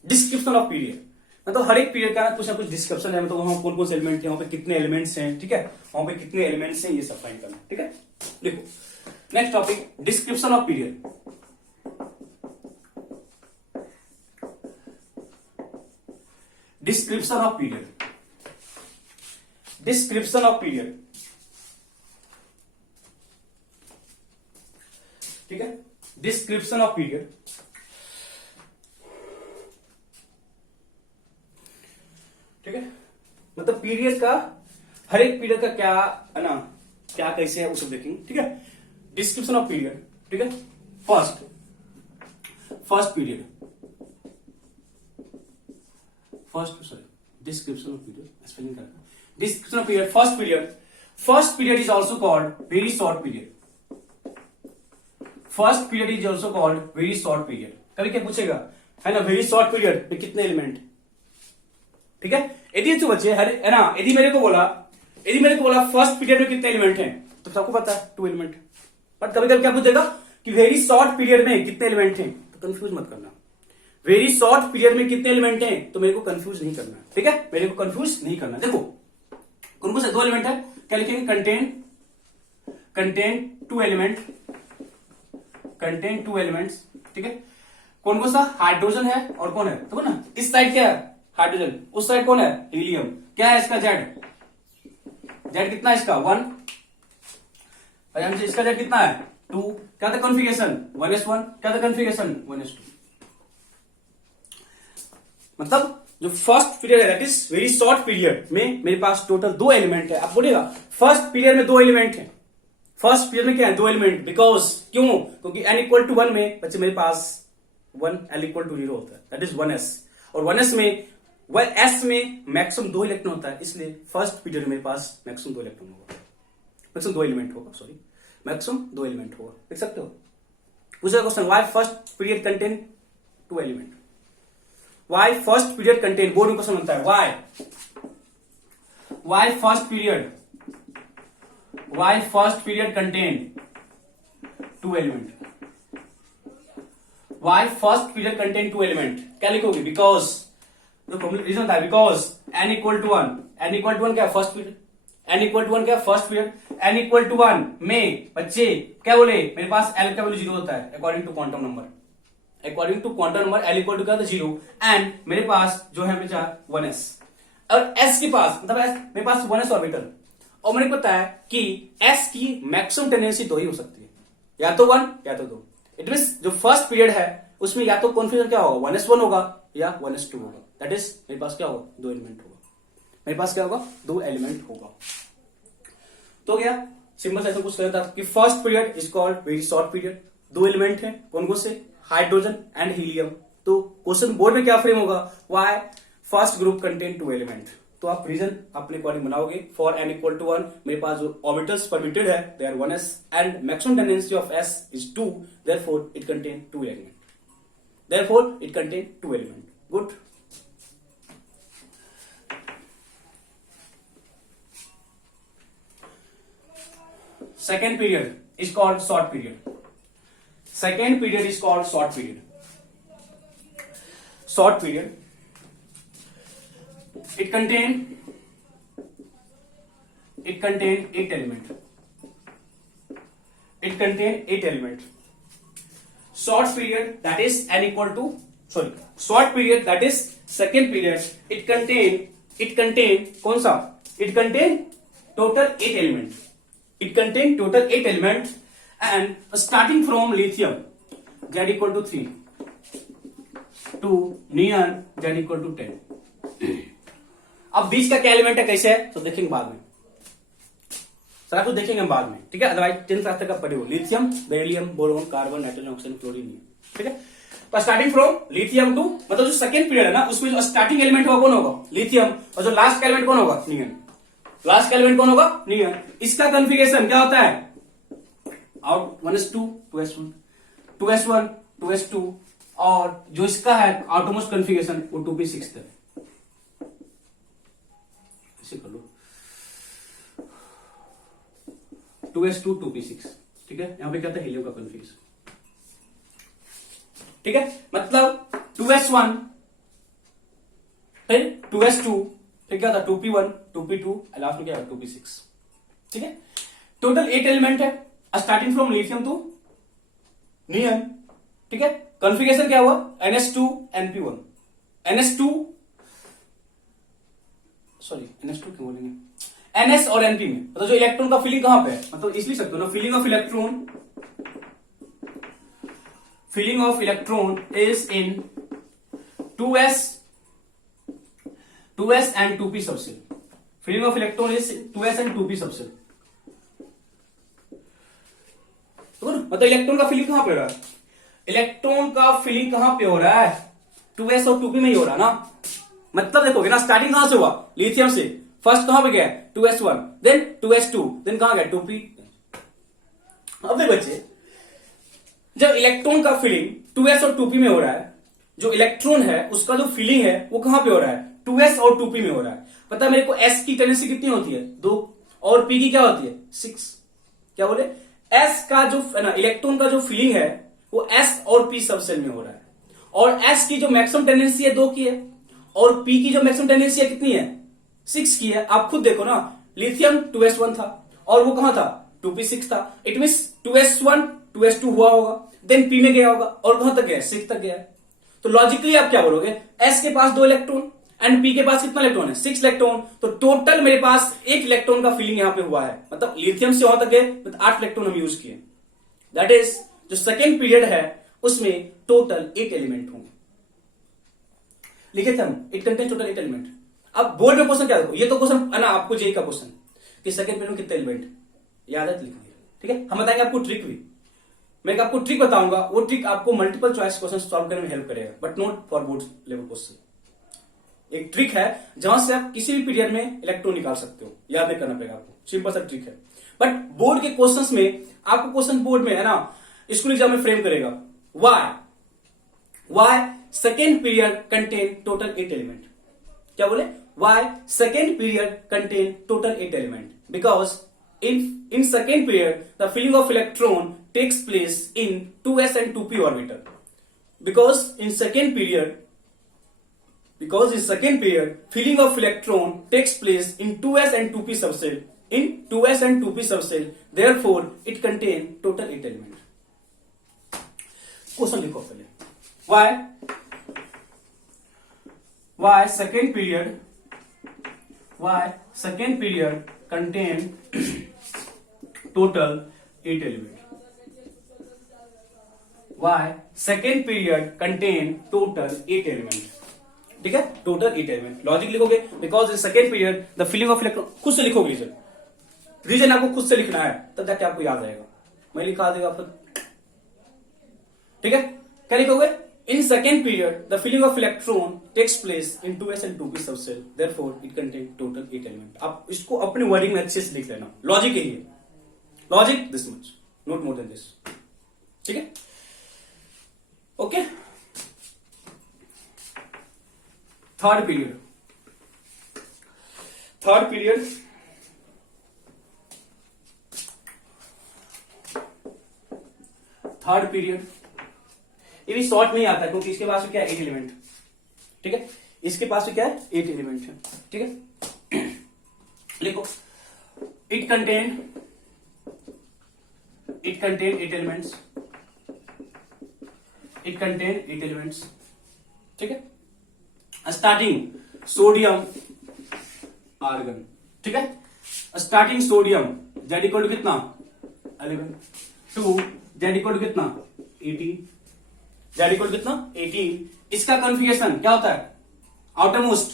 डिस्क्रिप्शन ऑफ पीरियड, मतलब हर एक पीरियड का कुछ ना कुछ डिस्क्रिप्शन है, मतलब वहां कौन कौन से एलिमेंट है, वहां पे कितने एलिमेंट्स हैं, ठीक है, वहां पे कितने एलिमेंट्स हैं, ये सब फाइंड करना, ठीक है। देखो next topic, description of period. Description of period, description of period, ठीक है, डिस्क्रिप्शन ऑफ पीरियड। ठीक है, मतलब पीरियड का, हर एक पीरियड का क्या है ना, क्या कैसे है वो सब देखेंगे, ठीक है। डिस्क्रिप्शन ऑफ पीरियड, ठीक है। First period, description of period, spelling करना, description of period, first period is also called very short period, first period is also called very short period. कभी क्या पूछेगा, है ना, वेरी शॉर्ट पीरियड में कितने एलिमेंट, ठीक है। यदि जो बच्चे है ना, यदि मेरे को बोला फर्स्ट पीरियड में कितने एलिमेंट हैं, तो सबको पता है 2 एलिमेंट, बट कभी कभी क्या पूछेगा कि वेरी शॉर्ट पीरियड में कितने एलिमेंट हैं, तो कंफ्यूज मत करना। वेरी शॉर्ट पीरियड में कितने एलिमेंट हैं, तो मेरे को कंफ्यूज नहीं करना, ठीक है, मेरे को कंफ्यूज नहीं करना। देखो कौन कौन से 2 एलिमेंट है, क्या लिखेंगे, कंटेन 2 एलिमेंट, कंटेन 2 एलिमेंट्स, ठीक है। कौन कौन सा, हाइड्रोजन है और कौन है, तो ना इस साइड क्या है, हाइड्रोजन, उस साइड कौन है, हीलियम। क्या है इसका जेड, जेड कितना है इसका 1, इसका जेड कितना है 2। क्या था कॉन्फ़िगरेशन 1s1, क्या था कॉन्फ़िगरेशन 1s2। मतलब जो फर्स्ट पीरियड है that is very short period में मेरे पास टोटल 2 एलिमेंट है। अब बोलेगा फर्स्ट पीरियड में 2 एलिमेंट है, फर्स्ट पीरियड में क्या है 2 एलिमेंट, बिकॉज क्यों, क्योंकि n इक्वल टू 1 में बच्चे मेरे पास 1 l इक्वल टू 0 होता है, दैट इज 1s, और 1s में s में मैक्सिमम 2 इलेक्ट्रॉन होता है, इसलिए फर्स्ट पीरियड में मेरे पास मैक्सिमम 2 इलेक्ट्रॉन होगा, मैक्सिमम 2 एलिमेंट होगा, सॉरी मैक्सिमम 2 एलिमेंट होगा। देख सकते हो, पूछा question why first period contain 2 element, why first period contain, board में क्वेश्चन बनता है why first period contain 2 element, why first period contain 2 element, क्या लिखोगे, बिकॉज रीजन था, because n equal to 1, n equal to 1 क्या first period, n equal to 1 क्या first period, n equal to 1 में बच्चे क्या बोले, मेरे पास l का वैल्यू 0 होता है according to quantum number, according to quantum number l equal to क्या था 0, एंड मेरे पास जो है बचा 1s, और s के पास मतलब s मेरे पास 1s ऑर्बिटल, और मेरे को पता है कि s की मैक्सिमम टेंडेंसी 2 ही हो सकती है, या तो 1 या तो 2। इट मीन जो फर्स्ट पीरियड है उसमें या तो कॉन्फिगरेशन क्या होगा 1s1 होगा या 1s2 होगा, दैट इज मेरे पास क्या होगा 2 एलिमेंट होगा, मेरे पास क्या होगा 2 एलिमेंट होगा। तो क्या सिंपल ऐसा कुछ कहता था कि first period is called very short period, 2 element है, कौन कौन से, हाइड्रोजन एंड हीलियम। तो क्वेश्चन बोर्ड में क्या फ्रेम होगा, why first group contain 2 element, तो आप रीजन अपने अकॉर्डिंग बनाओगे। फॉर n इक्वल टू 1 मेरे पास जो ऑर्बिटल्स परमिटेड है they are 1s and maximum tendency of s is 2, therefore it contain 2 element, therefore it contain 2 element. Good. Second period is called short period. Second period is called short period. Short period. It contain 8 element. It contain 8 element. Short period that is n equal to short period that is second period. It contain कौन सा? It contain total 8 element. It contain total 8 elements and starting from lithium Z equal to 3 to neon Z equal to 10. अब बीच का क्या element है कैसे है तो देखेंगे बाद में, सारा कुछ देखेंगे हम बाद में, ठीक है। अदरवाइज 10th क्लास तक आप पढ़े हो lithium, beryllium, boron, carbon, nitrogen, oxygen, chlorine, ठीक है। तो स्टार्टिंग फ्रॉम लिथियम टू मतलब जो सेकंड पीरियड है ना उसमें जो स्टार्टिंग एलिमेंट होगा कौन होगा लिथियम, और जो लास्ट एलिमेंट कौन होगा नियन, लास्ट एलिमेंट कौन होगा नियन। इसका कॉन्फ़िगरेशन क्या होता है out 1s2 2s1 2s1 2s2 और जो इसका है आउटमोस्ट कॉन्फ़िगरेशन वो 2p6 है, ऐसे कर लो 2s2 2p6, ठीक है। यहां पे क्या था हीलियम का कॉन्फ़िगरेशन। ठीक है, मतलब 2s1 फिर 2s2 फिर क्या था 2p1 2p2 लास्ट में क्या है 2p6। ठीक है, टोटल 8 एलिमेंट है स्टार्टिंग फ्रॉम लिथियम टू नियन। ठीक है, कॉन्फ़िगरेशन क्या हुआ NS2 NP1 NS2 क्यों बोलेंगे NS और NP में, मतलब जो इलेक्ट्रॉन का फीलिंग कहां पे है, मतलब इसलिए सकते हो ना, feeling of electron is in 2s and 2p subshell. Feeling of electron is 2s and 2p subshell. मतलब इलेक्ट्रॉन का फीलिंग कहां पे हो रहा है, इलेक्ट्रॉन का फीलिंग कहां पे हो रहा है 2s और 2p में ही हो रहा है ना। मतलब देखोगे ना, स्टार्टिंग कहां से हुआ लिथियम से, फर्स्ट कहां पे गया 2s1 देन 2s2 देन कहां गया 2p। अब देखो बच्चे, जब इलेक्ट्रॉन का फीलिंग 2s और 2p में हो रहा है, जो इलेक्ट्रॉन है उसका जो फीलिंग है वो कहां पे हो रहा है 2s और 2p में हो रहा है। पता है मेरे को s की टेंडेंसी कितनी होती है 2 और p की क्या होती है 6। क्या बोले, s का जो ना इलेक्ट्रॉन का जो फीलिंग है वो s और p सबसेल में हो रहा है, और s की जो मैक्सिमम टेंडेंसी है 2 की है, और p की जो मैक्सिमम टेंडेंसी है कितनी है 6 की है। आप खुद देखो ना, लिथियम 2s1 था और वो कहां था 2p6 था, इट मीन 2s1 2s2 हुआ होगा देन p में गया होगा और कहां तक गया 6 तक गया। तो लॉजिकली आप क्या बोलोगे, s के पास 2 इलेक्ट्रॉन एंड p के पास कितना इलेक्ट्रॉन है 6 इलेक्ट्रॉन, तो टोटल मेरे पास 1 इलेक्ट्रॉन का फीलिंग यहां पे हुआ है, मतलब लिथियम से वहां तक गए तो 8 इलेक्ट्रॉन हम यूज किए। दैट इज जो सेकेंड पीरियड है उसमें टोटल 8 एलिमेंट होंगे, लिखे थे हम, इट कंटेन टोटल 8 एलिमेंट। अब बोर्ड में क्वेश्चन क्या देखो, ये तो क्वेश्चन है ना आपको जेई का क्वेश्चन कि सेकंड पीरियड में कितने एलिमेंट याद है लिखोगे। ठीक है, हम बताएंगे आपको ट्रिक भी, मैं आपको ट्रिक बताऊंगा, वो ट्रिक आपको मल्टीपल चॉइस क्वेश्चन सॉल्व करने में हेल्प करेगा, but not for board level question. एक ट्रिक है जहां से आप किसी भी पीरियड में इलेक्ट्रॉन निकाल सकते हो, याद नहीं करना पड़ेगा आपको, सिंपल सा ट्रिक है। बट बोर्ड के क्वेश्चंस में आपको क्वेश्चन बोर्ड में है ना स्कूल एग्जाम में फ्रेम करेगा why second period contain total 8 element. क्या बोले, why second period contain total 8 element, because in second period the filling of electron takes place in 2s and 2p orbital, because in second period filling of electron takes place in 2s and 2p subcell, therefore it contain total 8 element। Question लिखो पहले, why second period contain total 8 element। Why second period contain total 8 element। ठीक है, total 8 element. Logic लिखोगे because in second period the filling of electron, खुद से लिखोगे reason आपको खुद से लिखना है, तब जाके आपको याद आएगा, मैं लिखा देगा फिर। ठीक है, क्या लिखोगे, in second period the filling of electron takes place in 2s and 2p subshell, therefore it contain total 8 element. आप इसको अपने वर्डिंग में अच्छे से लिख लेना, लॉजिक यही है, logic this much, not more than this. ठीक है, ओके। थर्ड पीरियड ये भी शॉर्ट में ही आता है क्योंकि इसके पास क्या है 8 एलिमेंट। ठीक है, इसके पास क्या है 8 एलिमेंट है। ठीक है, लिखो, इट कंटेन 8 एलिमेंट्स, ठीक है, स्टार्टिंग सोडियम आर्गन। ठीक है, starting sodium Z equal to कितना 11, 2 जेड इक्वल टू कितना 18, जेड इक्वल टू कितना 18। इसका कॉन्फ़िगरेशन क्या होता है, outer most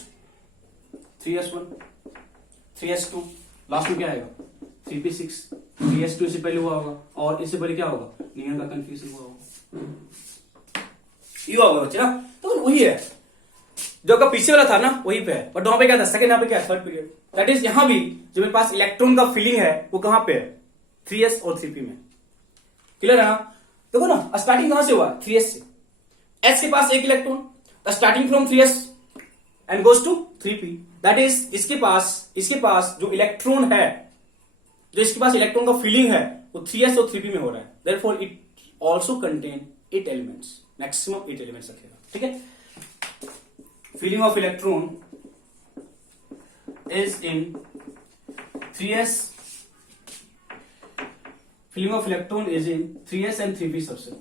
3s1 3s2, last में क्या आएगा 3p6, 3s2 इससे पहले हुआ होगा और इससे पहले क्या होगा नियन का कन्फ्यूजन हुआ होगा, ये होगा बच्चे ना। तो वही है जो का पीछे वाला था ना वही पे है, बट वहां पे क्या था सेकंड, यहाँ पे क्या है थर्ड पीरियड। दैट इज यहां भी जो मेरे पास इलेक्ट्रॉन का फीलिंग है वो कहां पे है 3s और 3p में। क्लियर है ना, देखो ना स्टार्टिंग कहां से हुआ 3s से, s के पास 1 electron, starting from 3s and goes to 3p। That is इसके पास जो इलेक्ट्रॉन है, जो इसके पास इलेक्ट्रॉन का फीलिंग है वो 3s और 3p में हो रहा है, therefore it also contain 8 elements. Maximum 8 elements रखेगा, ठीक है। Feeling of electron is in 3s, feeling of electron is in 3s and 3p subset.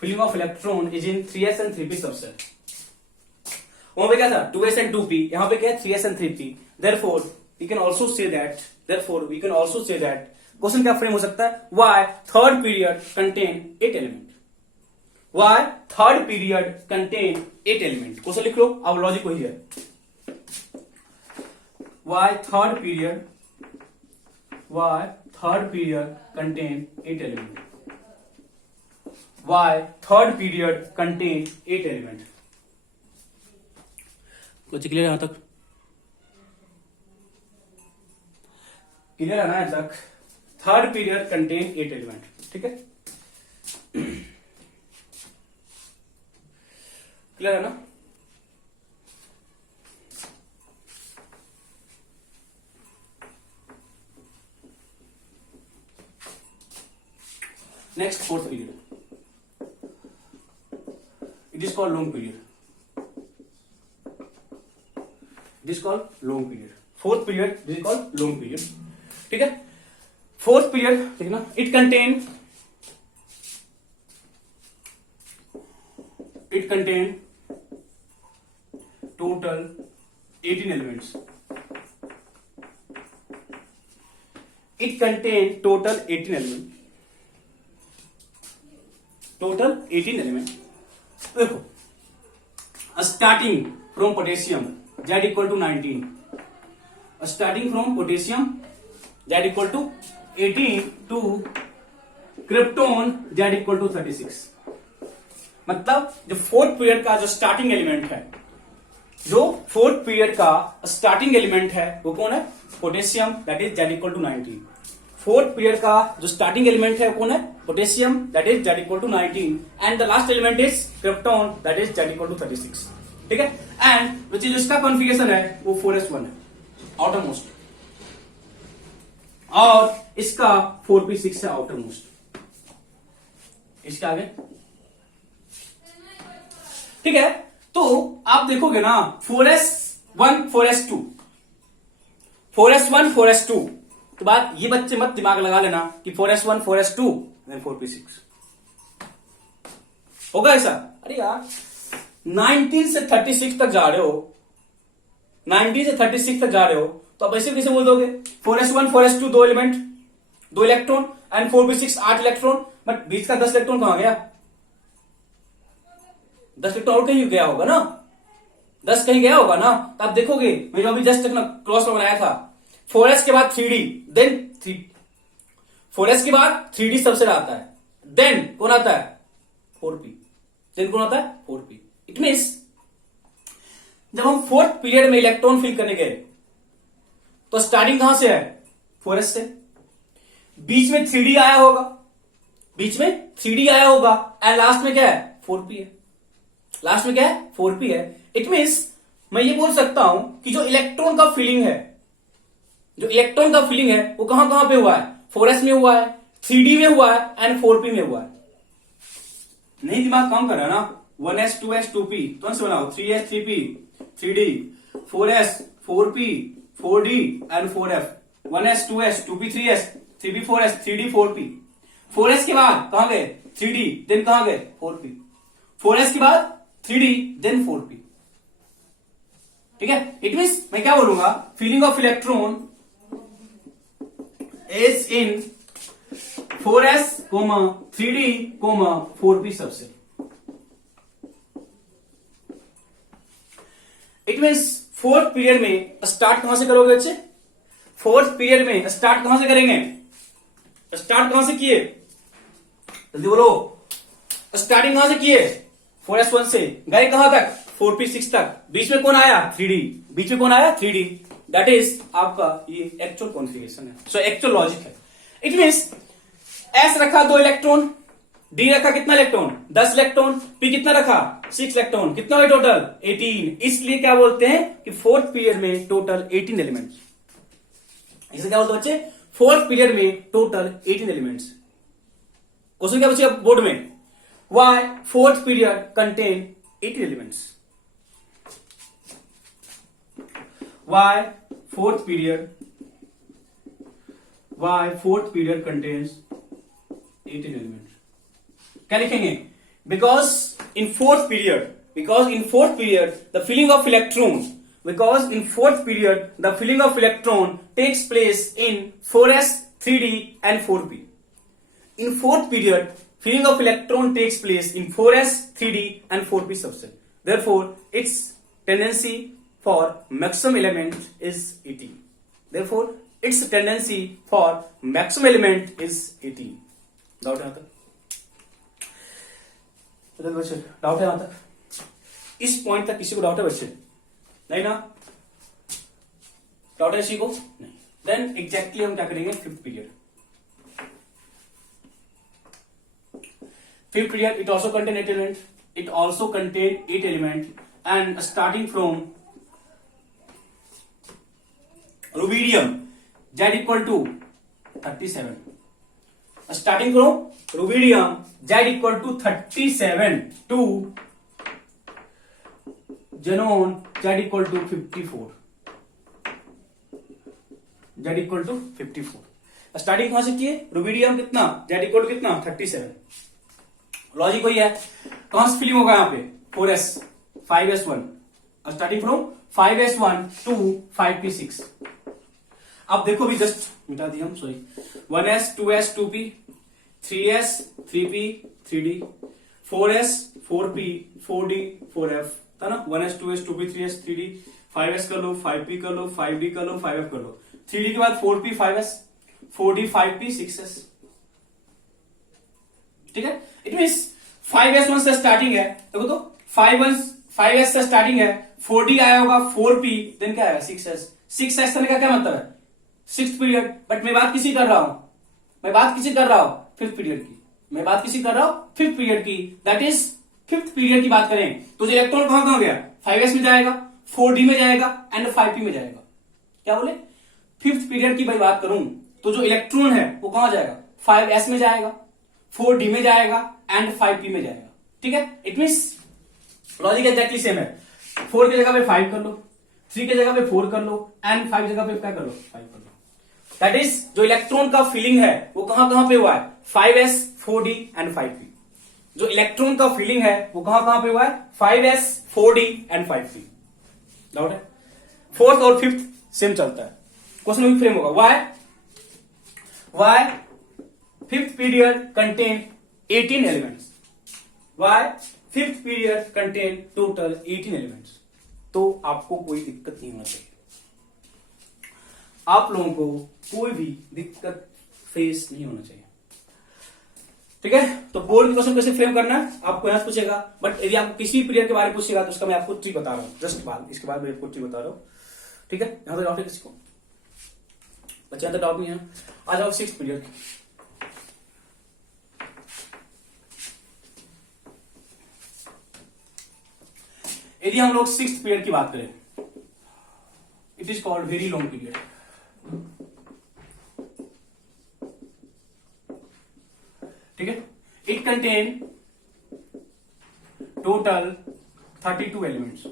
Feeling of electron is in 3s and 3p subset. वहां पे क्या था 2s and 2p, यहां पे क्या है 3s and 3p। therefore we can also say that question क्या frame हो सकता है, why third period contain 8 element, why third period contain 8 element. Question लिख लो, अब लॉजिक वही है, why third period contain 8 element, why third period contain 8 element. कुछ clear यहां तक, क्लियर है ना यहां तक। थर्ड पीरियड कंटेन 8 एलिमेंट, ठीक है, क्लियर है ना। Next fourth period, it is called long period, it is called long period. Fourth period is called long period, ठीक है। फोर्थ पीरियड देखना, it contain total 18 elements, it contain total 18 element, total 18 element. देखो starting from potassium Z equal to 19, starting from potassium Z equal to 18 to krypton Z equal to 36। मतलब जो fourth period का जो starting element है, जो fourth period का starting element है वो कौन है, potassium, that is Z equal to 19। Fourth period का जो स्टार्टिंग एलिमेंट है कौन है, potassium, that is Z equal to 19 and the last element is krypton, that is Z equal to 36, ठीक है। एंड जो चीज इसका कॉन्फ़िगरेशन है वो 4s1 है आउटर मोस्ट, और इसका 4p6 है आउटर मोस्ट, इसके आगे, ठीक है। तो आप देखोगे ना 4s1 4s2, 4s1 4s2, तो बात ये बच्चे मत दिमाग लगा लेना कि 4s1 4s2 देन 4p6 होगा ऐसा। अरे यार 19 से 36 तक जा रहे हो, 19 से 36 तक जा रहे हो, तो आप ऐसे कैसे बोल दोगे 4s1 4s2 2 element 2 electron and 4p6 8 electron, but बीच का 10 इलेक्ट्रॉन कहां गया, 10 इलेक्ट्रॉन और कहीं गया होगा ना, 10 कहीं गया होगा ना। तो आप देखोगे मैं जो अभी जस्ट तक ना क्रॉस बनाया था, 4s के बाद 3d, देन 4s के बाद 3d सबसेट आता है, देन कौन आता है 4p, देन कौन आता है 4p। इट मीन्स जब हम फोर्थ पीरियड में इलेक्ट्रॉन फिल करने गए तो स्टार्टिंग कहां से है 4s से, बीच में 3d आया होगा, बीच में 3d आया होगा एंड लास्ट में क्या है 4p है, लास्ट में क्या है 4p है। इट मीन्स मैं ये बोल सकता हूं कि जो इलेक्ट्रॉन का फिलिंग है, जो इलेक्ट्रॉन का फिलिंग है वो कहां कहां पे हुआ है, 4s में हुआ है, 3d में हुआ है एंड 4p में हुआ है। नहीं दिमाग काम कर रहा है ना, 1s 2s 2p तो से बनाओ, 3s 3p 3d, 4s 4p 4d and 4f, 1s 2s 2p 3s 3p 4s 3d 4p। 4s के बाद कहां गए 3d, देन कहां गए 4p, 4s के बाद 3d देन 4p, ठीक है। इट मीन्स मैं क्या बोलूंगा, feeling of electron is in 4s 3d 4p subset. It means fourth period में स्टार्ट कहां से करोगे बच्चे, फोर्थ पीरियड में स्टार्ट कहां से करेंगे, स्टार्ट कहां से किए जल्दी बोलो, स्टार्टिंग कहां से किए 4s1 से, गए कहां तक 4p6 तक, बीच में कौन आया 3d, बीच में कौन आया 3d, दैट इज आपका ये एक्चुअल कॉन्फ़िगरेशन है, सो एक्चुअल लॉजिक है। इट मीन्स s रखा 2 इलेक्ट्रॉन, d रखा कितना इलेक्ट्रॉन 10 इलेक्ट्रॉन, p कितना रखा 6 इलेक्ट्रॉन, कितना हुआ टोटल 18। इसलिए क्या बोलते हैं कि फोर्थ पीरियड में टोटल 18 एलिमेंट्स, इसे क्या बोलते हैं बच्चे, फोर्थ पीरियड में टोटल 18 एलिमेंट्स। क्वेश्चन क्या पूछेगा बोर्ड में, why fourth period contain 18 elements, why fourth period contains 18 elements. क्या लिखेंगे, because in fourth period the filling of electron, because in fourth period the filling of electron takes place in 4s 3d and 4p. In fourth period filling of electron takes place in 4s 3d and 4p subset, therefore its tendency for maximum element is 18, therefore its tendency for maximum element is 18. Doubt है यहां तक बच्चे, doubt है यहां तक, इस point तक किसी को डाउट है बच्चे? नहीं ना, डाउट है किसी को? नहीं। देन एग्जैक्टली हम क्या करेंगे, fifth period it also contain 8 element, and starting from rubidium Z equal to 37, starting from rubidium Z equal to 37 to xenon Z equal to 54, starting कहां से किए, रुबीडियम कितना, Z equal to कितना 37, logic वही है, कहां से फिलिंग होगा यहाँ पे 4s 5s1, starting from 5s1 to 5p6। अब देखो भी जस्ट मिटा दिया हम, sorry, 1s 2s 2p 3s 3p 3d 4s 4p 4d 4f था ना, 1s 2s 2p 3s 3d 5s कर लो 5p कर लो 5d कर लो 5f कर लो, 3d के बाद 4p 5s 4d 5p 6s, ठीक है। इट मीन्स 5s1 से स्टार्टिंग है, देखो तो 5s से स्टार्टिंग है, 4d आया होगा 4p, देन क्या आएगा 6s, 6s का क्या मतलब है, सिक्स्थ पीरियड, बट मैं बात किसी कर रहा हूं, फिफ्थ पीरियड की, दैट इज फिफ्थ पीरियड की बात करें तो जो इलेक्ट्रॉन कहां गया, 5s में जाएगा, 4d में जाएगा एंड 5p में जाएगा। क्या बोले, फिफ्थ पीरियड की भाई बात करूं तो जो इलेक्ट्रॉन है वो कहां जाएगा, 5s में जाएगा, 4d में जाएगा एंड 5p में जाएगा, ठीक है। It means logic exactly same है, 4 की जगह पे 5 कर लो, 3 की जगह पे 4 कर लो एंड 5 जगह पे क्या कर लो, 5 कर लो। दैट इज जो इलेक्ट्रॉन का फिलिंग है वो कहां पे हुआ है, 5s 4d एंड 5p। जो इलेक्ट्रॉन का फिलिंग है वो कहां पे हुआ है, 5s 4d and 5p। Doubt है, फोर्थ और फिफ्थ सेम चलता है, क्वेश्चन भी फ्रेम होगा, why fifth period contain 18 elements, why fifth period contain total 18 elements. तो आपको कोई दिक्कत नहीं होना चाहिए, आप लोगों को कोई भी दिक्कत फेस नहीं होना चाहिए, ठीक है। तो बोर्ड क्वेश्चन कैसे फ्रेम करना है आपको यहां पूछेगा, बट यदि आपको किसी पीरियड के बारे में पूछेगा तो उसका मैं आपको ट्रिक बता रहा हूं, जस्ट बाद इसके बाद मैं आपको ट्रिक बता रहा हूं, ठीक है। यहां पे डाउट है किसी को, बच्चे यहां तो डाउट नहीं है। आ जाओ सिक्स्थ पीरियड, यदि हम लोग सिक्स्थ पीरियड की बात करें, it is called very long period, ठीक है। It contain total 32 elements,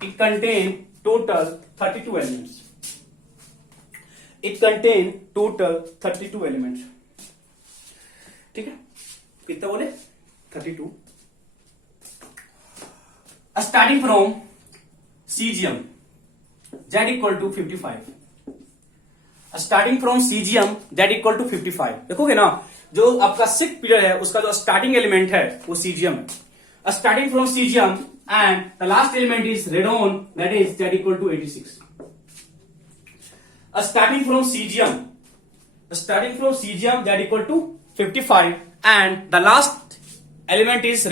it contain total 32 elements, ठीक है। कितना बोले, 32। Starting from caesium Z equal to 55, starting from caesium Z equal to 55। देखोगे ना, जो आपका सिक्स्थ पीरियड है उसका जो स्टार्टिंग एलिमेंट है वो सीजियम है, starting from caesium and the last element is radon, that is Z equal to 86। Starting from caesium Z equal to 55 and the last element is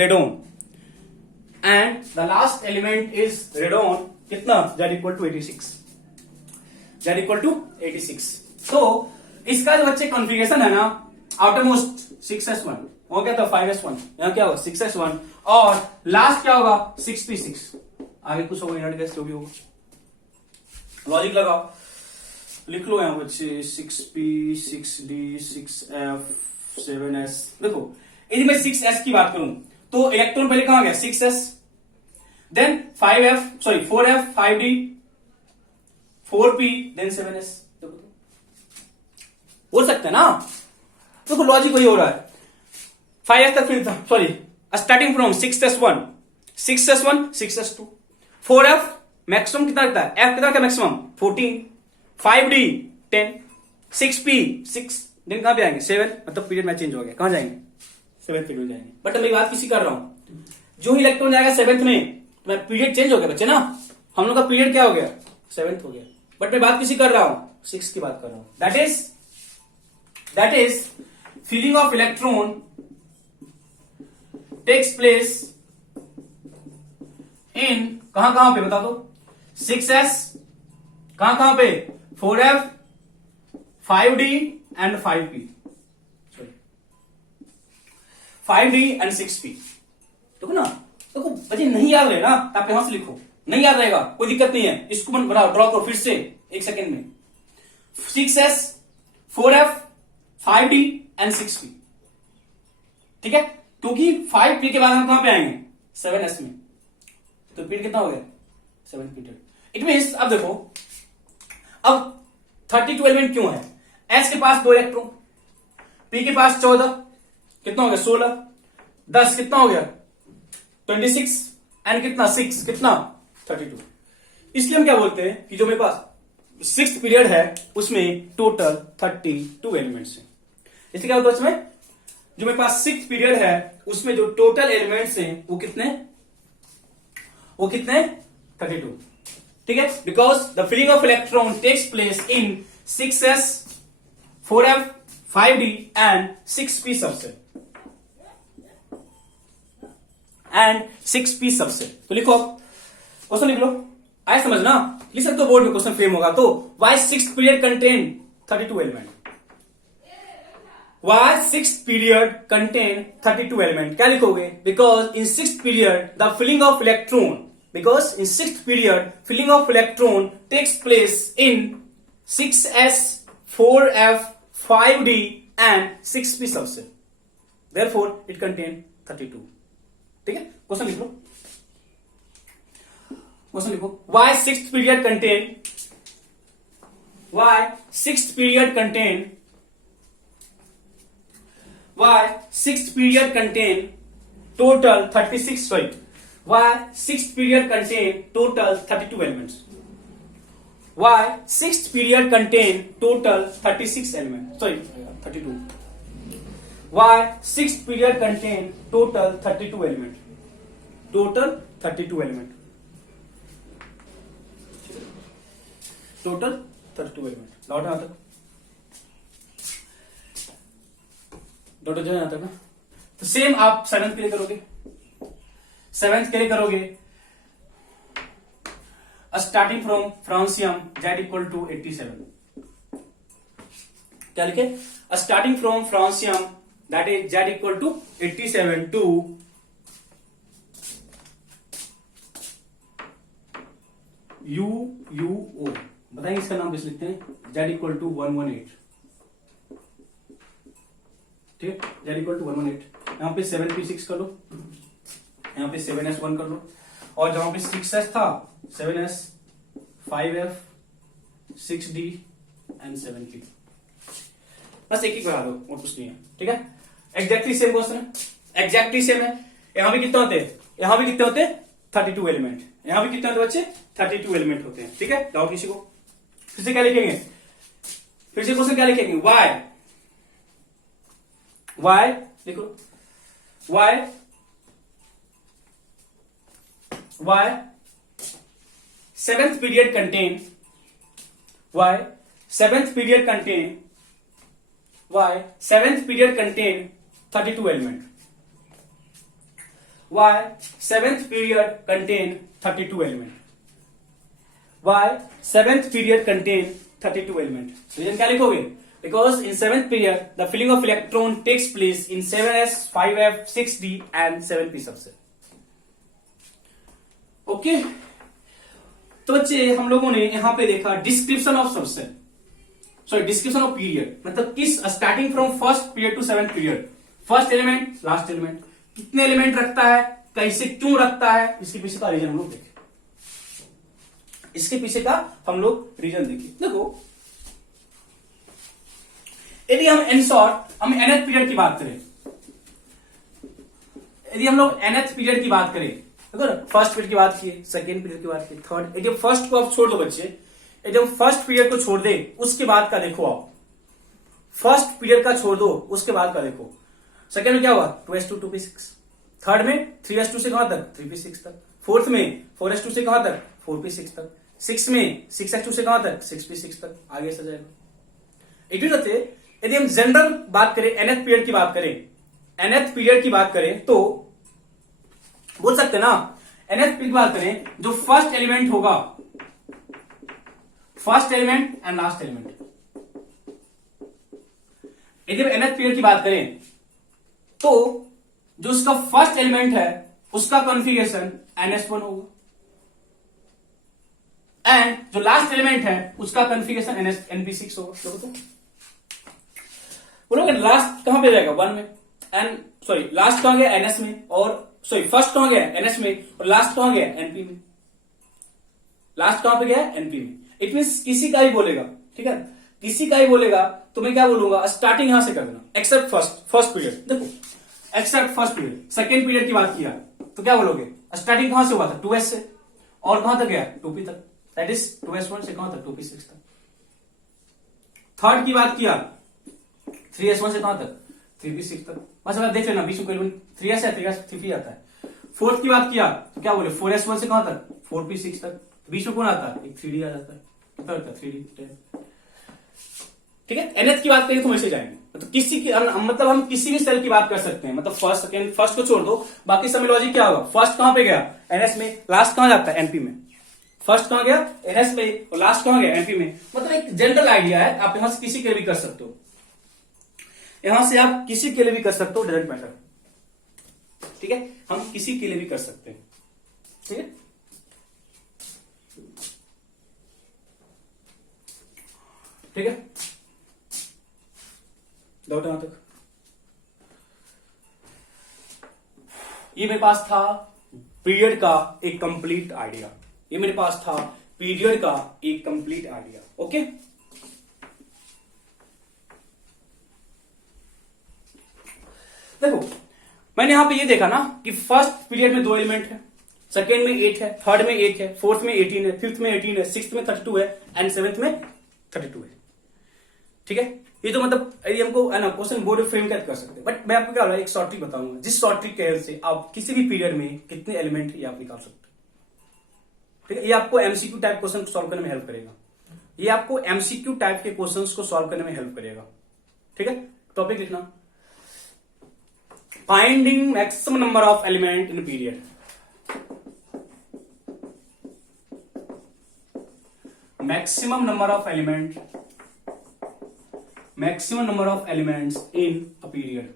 radon, कितना, Z equal to 86। तो इसका जो बच्चे configuration है ना, outermost 6s1 हो गया था, 5s1 यहां क्या होगा 6s1 और लास्ट क्या होगा 6p6, आगे कुछ होगा इनर्ट गैस जो भी होगा, लॉजिक लगाओ। लिख लो यहाँ बच्चे 6p 6d 6f 7s। देखो यदि मैं 6s की बात करूं तो इलेक्ट्रॉन पहले कहां गया 6s, then 5f sorry 4f 5d 4p then 7s। देखो बोल सकते हैं ना, देखो लॉजिक वही हो रहा है। 5s तक फिर sorry starting from 6s1 6s1 6s2 4f maximum कितना रखता है, f कितना का मैक्सिमम 14, 5d 10, 6p 6 दिन कहां पे आएंगे 7, मतलब पीरियड में चेंज हो गया, कहां जाएंगे 7th पीरियड में जाएंगे। बट मैं बात किसी कर रहा हूं, जो ही इलेक्ट्रॉन जाएगा 7th में तो पीरियड चेंज हो गया बच्चे ना, हम लोग का पीरियड क्या हो गया 7th हो गया। बट मैं बात किसी कर रहा हूं 6 की बात कर रहा हूं, that is filling of electron takes place in कहां कहां पे बता दो 6s, कहां पे 4f 5d and 5p, 5d and 6p। देखो ना, देखो बच्चे नहीं याद रहे ना तो आप यहां से लिखो, नहीं याद रहेगा कोई दिक्कत नहीं है, इसको बनाओ ड्रॉ करो फिर से एक सेकेंड में 6s 4f 5d and 6p, ठीक है, क्योंकि 5p के बाद हम कहां पे आएंगे 7s में, तो पीरियड कितना हो गया 7th पीरियड। इट मीन्स अब देखो, अब 32 एलिमेंट क्यों है, s के पास 2 इलेक्ट्रॉन, p के पास 14, कितना हो गया 16, 10 कितना हो गया 26 एंड कितना 6 कितना 32। इसलिए हम क्या बोलते हैं कि जो मेरे पास 6th पीरियड है उसमें टोटल 32 एलिमेंट्स हैं। इसलिए क्या होता है उसमें, जो मेरे पास 6th पीरियड है उसमें जो टोटल एलिमेंट्स हैं वो कितने 32, ठीक है, because the filling of electron takes place in 6s 4f 5d and 6p subset तो लिखो, क्वेश्चन लिख लो, आए समझना, लिख सकते हो बोर्ड में क्वेश्चन फ्रेम होगा तो why 6th period contain 32 element, why 6th period contain 32 element, क्या लिखोगे, because in 6th period the filling of electron, because in 6th period filling of electron takes place in 6s 4f 5d and 6p subset, therefore it contain 32, ठीक है। Question लिखो, why 6th period contain total 36, sorry, why 6th period contain total 32 elements, why 6th period contain total 36 elements, sorry 32, why 6th period contain total 32 element, total 32 element, total 32 element। Doubt है यहाँ तक ना, तो same आप 7th के लिए करोगे, 7th के लिए करोगे starting from francium Z equal to 87, क्या लिखे, starting from francium that is Z equal to 87 to UUO, बताइए इसका नाम कैसे लिखते हैं, Z इक्वल टू 118, ठीक है, Z इक्वल टू 118, यहां पे 7p6 कर लो, यहाँ पे 7s1 कर लो, और जहां पे 6s था 7s 5f 6d and 7p, बस एक ही करा दो और कुछ नहीं है, ठीक है, एग्जैक्टली सेम क्वेश्चन है, एग्जैक्टली सेम है। यहाँ भी कितने होते हैं, यहाँ भी कितने होते हैं 32 एलिमेंट, यहाँ भी कितने होते बच्चे 32 एलिमेंट होते हैं, ठीक है। डाउट किसी को, फिर से क्या लिखेंगे, फिर से क्वेश्चन क्या लिखेंगे, वाई लिखो, Y why 7th period contain, why 7th period contain, why 7th period contain 32 element, why 7th period contain 32 element, why 7th period contain 32 element, reason क्या लिखोगे, because in 7th period the filling of electron takes place in 7s 5f 6d and 7p subset, okay. तो बच्चे हम लोगों ने यहां पे देखा description of subset, sorry description of period मतलब किस starting from first period to seventh period, first element last element, कितने एलिमेंट रखता है, कैसे क्यों रखता है, इसके पीछे का रीजन हम लोग देखें, इसके पीछे का हम लोग रीजन देखें। देखो यदि हम इन शॉर्ट हम nth पीरियड की बात करें, यदि हम लोग nth पीरियड की बात करें, देखो ना फर्स्ट पीरियड की बात की, सेकेंड पीरियड की बात की, थर्ड, यदि फर्स्ट को आप छोड़ दो बच्चे, यदि हम फर्स्ट पीरियड को छोड़ दे उसके बाद का देखो, आप फर्स्ट पीरियड का छोड़ दो उसके बाद का देखो, सेकेंड में क्या हुआ 2s2 2p6, थर्ड में 3s2 से कहां तक 3p6 तक, फोर्थ में 4s2 से कहां तक 4p6 तक, सिक्स में 6s2 से कहां तक 6p6 तक, आगे ऐसा जाएगा। एक रहते यदि हम जनरल बात करें nth पीरियड की बात करें, nth पीरियड की बात करें तो बोल सकते ना nth पीरियड की बात करें जो फर्स्ट एलिमेंट होगा, first element and last element, यदि हम nth पीरियड की बात करें तो जो उसका फर्स्ट एलिमेंट है उसका कॉन्फ़िगरेशन ns1 होगा एंड जो लास्ट एलिमेंट है उसका कॉन्फ़िगरेशन np6 होगा। तो बोलोगे लास्ट कहां पे जाएगा 1 में, एंड सॉरी लास्ट कहां गया ns में, और सॉरी फर्स्ट कहां गया ns में और लास्ट कहां गया np में, लास्ट कहां पे गया np में। इट मीन किसी का ही बोलेगा, ठीक है, किसी का ही बोलेगा तो मैं क्या बोलूंगा स्टार्टिंग यहां से कर देना, एक्सेप्ट फर्स्ट पीरियड। देखो accept first period, second period की बात किया तो क्या बोलोगे स्टार्टिंग कहां से हुआ था 2s से और कहां तक गया 2p तक, दैट इज 2s1 से कहां तक 2p6 तक। थर्ड की बात किया 3s1 से कहां तक 3p6 तक, बस अगर देख लेना बीच में कोई 3s है 3p आता है। फोर्थ की बात किया तो क्या बोले 4s1 से कहां तक 4p6 तक, बीच में कौन आता है एक 3d आ जाता है, कितना होता है 3d, ठीक है। nth की बात करें तो वैसे जाएंगे, मतलब किसी की मतलब हम किसी भी सेल की बात कर सकते हैं, मतलब फर्स्ट सेकेंड, फर्स्ट को छोड़ दो बाकी सब में लॉजिक क्या होगा, फर्स्ट कहां पे गया ns में, लास्ट कहां जाता है np में, फर्स्ट कहां गया ns में और लास्ट कहां गया np में। मतलब एक जनरल आइडिया है, आप यहां से किसी के लिए भी कर सकते हो, यहां से आप किसी के लिए भी कर सकते हो, डजेंट मैटर, ठीक है, हम किसी के लिए भी कर सकते हैं, ठीक है। ठीक है, डाउट यहां तक? ये मेरे पास था पीरियड का एक कंप्लीट आइडिया, ये मेरे पास था पीरियड का एक कंप्लीट आइडिया, ओके। देखो मैंने यहां पे ये देखा ना कि फर्स्ट पीरियड में 2 एलिमेंट है, सेकेंड में 8 है, थर्ड में 8 है, फोर्थ में 18 है, फिफ्थ में 18 है, सिक्स्थ में 32 है एंड सेवेंथ में 32 है, ठीक है। ये तो मतलब यदि हमको है ना क्वेश्चन बोर्ड फ्रेम कर सकते हैं, बट मैं आपको क्या एक शॉर्ट ट्रिक बताऊंगा, जिस शॉर्ट ट्रिक के हेल्प से आप किसी भी पीरियड में कितने एलिमेंट ये आप निकाल सकते हैं, ठीक है। ये आपको एमसीक्यू टाइप क्वेश्चन सॉल्व करने में हेल्प करेगा, ये आपको एमसीक्यू टाइप के क्वेश्चंस को सॉल्व करने में हेल्प करेगा, ठीक है। टॉपिक लिखना, finding maximum number of element in period, maximum number of element, maximum number of elements in a period,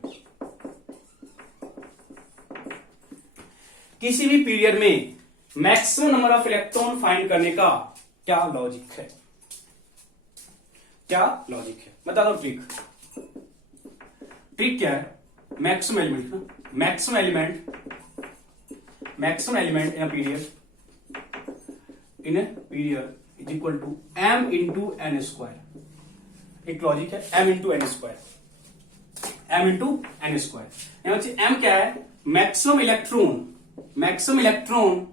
किसी भी पीरियड में maximum number of electron find करने का क्या लॉजिक है, क्या लॉजिक है बता दो। ट्रिक क्या है, मैक्सिमम एलिमेंट ना, maximum element in a period is equal to m into n square, एक लॉजिक है m into n square, m क्या है maximum electron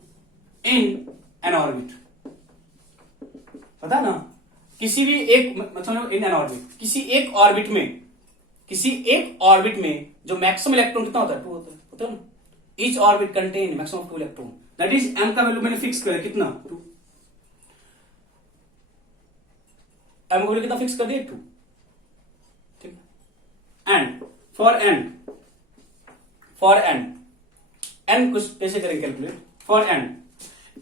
in n orbit, पता ना किसी भी एक मतलब इन एन ऑर्बिट, किसी एक ऑर्बिट में जो मैक्सिमम इलेक्ट्रॉन कितना होता है 2 होता है, पता ना। Each orbit contain maximum of 2 electron, that is m का वैल्यू मैंने फिक्स कर कितना 2, m का वैल्यू कितना फिक्स कर दिया 2, ठीक है। एंड फॉर n कुछ कैसे करेंगे calculate, for n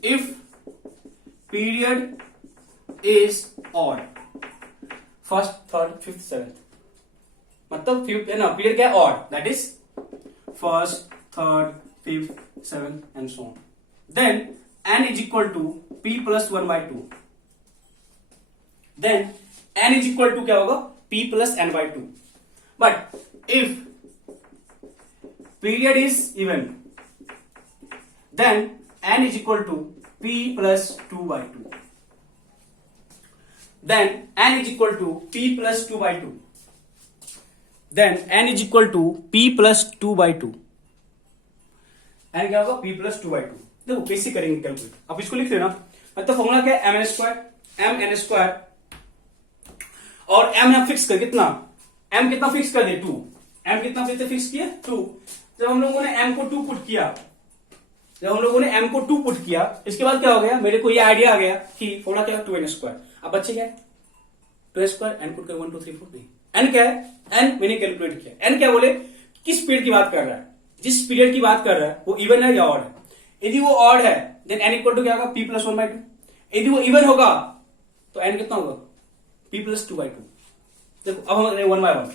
if period is odd, first third fifth seventh, मतलब फिफ्थ है ना, पीरियड क्या है odd, that is first third fifth seventh and so on, then n is equal to p plus 1/2, then n is equal to क्या होगा, p plus n by two. But if period is even then n is equal to p plus 2 by 2. Then n is equal to p plus 2 by 2. Then n is equal to p plus 2 by 2. n क्या होगा, p plus 2 by 2. देखो कैसे करेंगे calculate, आप इसको लिख लेना. मतलब फॉर्मूला क्या है, m n स्क्वायर और m हम फिक्स कर कितना, m कितना फिक्स कर दे 2. m कितना फिक्स किया 2. जब हम लोगों ने m को 2 पुट किया, जब हम लोगों ने m को 2 पुट किया, इसके बाद क्या हो गया, मेरे को ये आइडिया आ गया कि फॉर्मूला क्या है 2n स्क्वायर. अब बच्चे क्या है 2n स्क्वायर, n पुट कर 1 2 3 4 नहीं, n क्या है, n मैंने कैलकुलेट किया. n क्या बोले, किस पीरियड की बात कर रहा है, जिस पीरियड की बात कर रहा है वो इवन है या ऑड है. यदि वो ऑड है देन n इक्वल टू क्या होगा, p प्लस 1 बाई 2. यदि वो इवन होगा तो n कितना होगा, p प्लस 2 बाई 2. देखो अब हम one by one.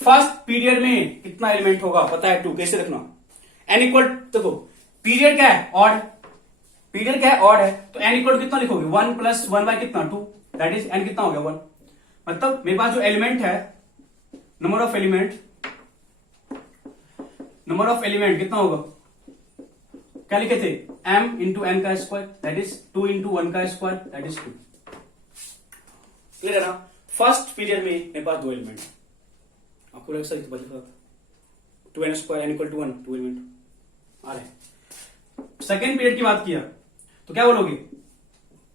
First period में कितना एलिमेंट होगा पता है 2. कैसे रखना, n इक्वल, देखो पीरियड क्या है, ऑड. पीरियड क्या है, ऑड है, तो n इक्वल कितना लिखोगे 1 प्लस 1 बाय कितना 2, दैट इज n कितना हो गया 1. मतलब मेरे पास जो एलिमेंट है, नंबर ऑफ एलिमेंट कितना होगा, क्या लिखे थे, m इंटू n का स्क्वायर दैट इज 2 इंटू 1 का स्क्वायर दैट इज 2. क्लियर है ना. फर्स्ट पीरियड में मेरे पास 2 एलिमेंट, आपको लग सकता है 2n square n equal to 1, 2 element आ रहे. सेकेंड पीरियड की बात किया तो क्या बोलोगे,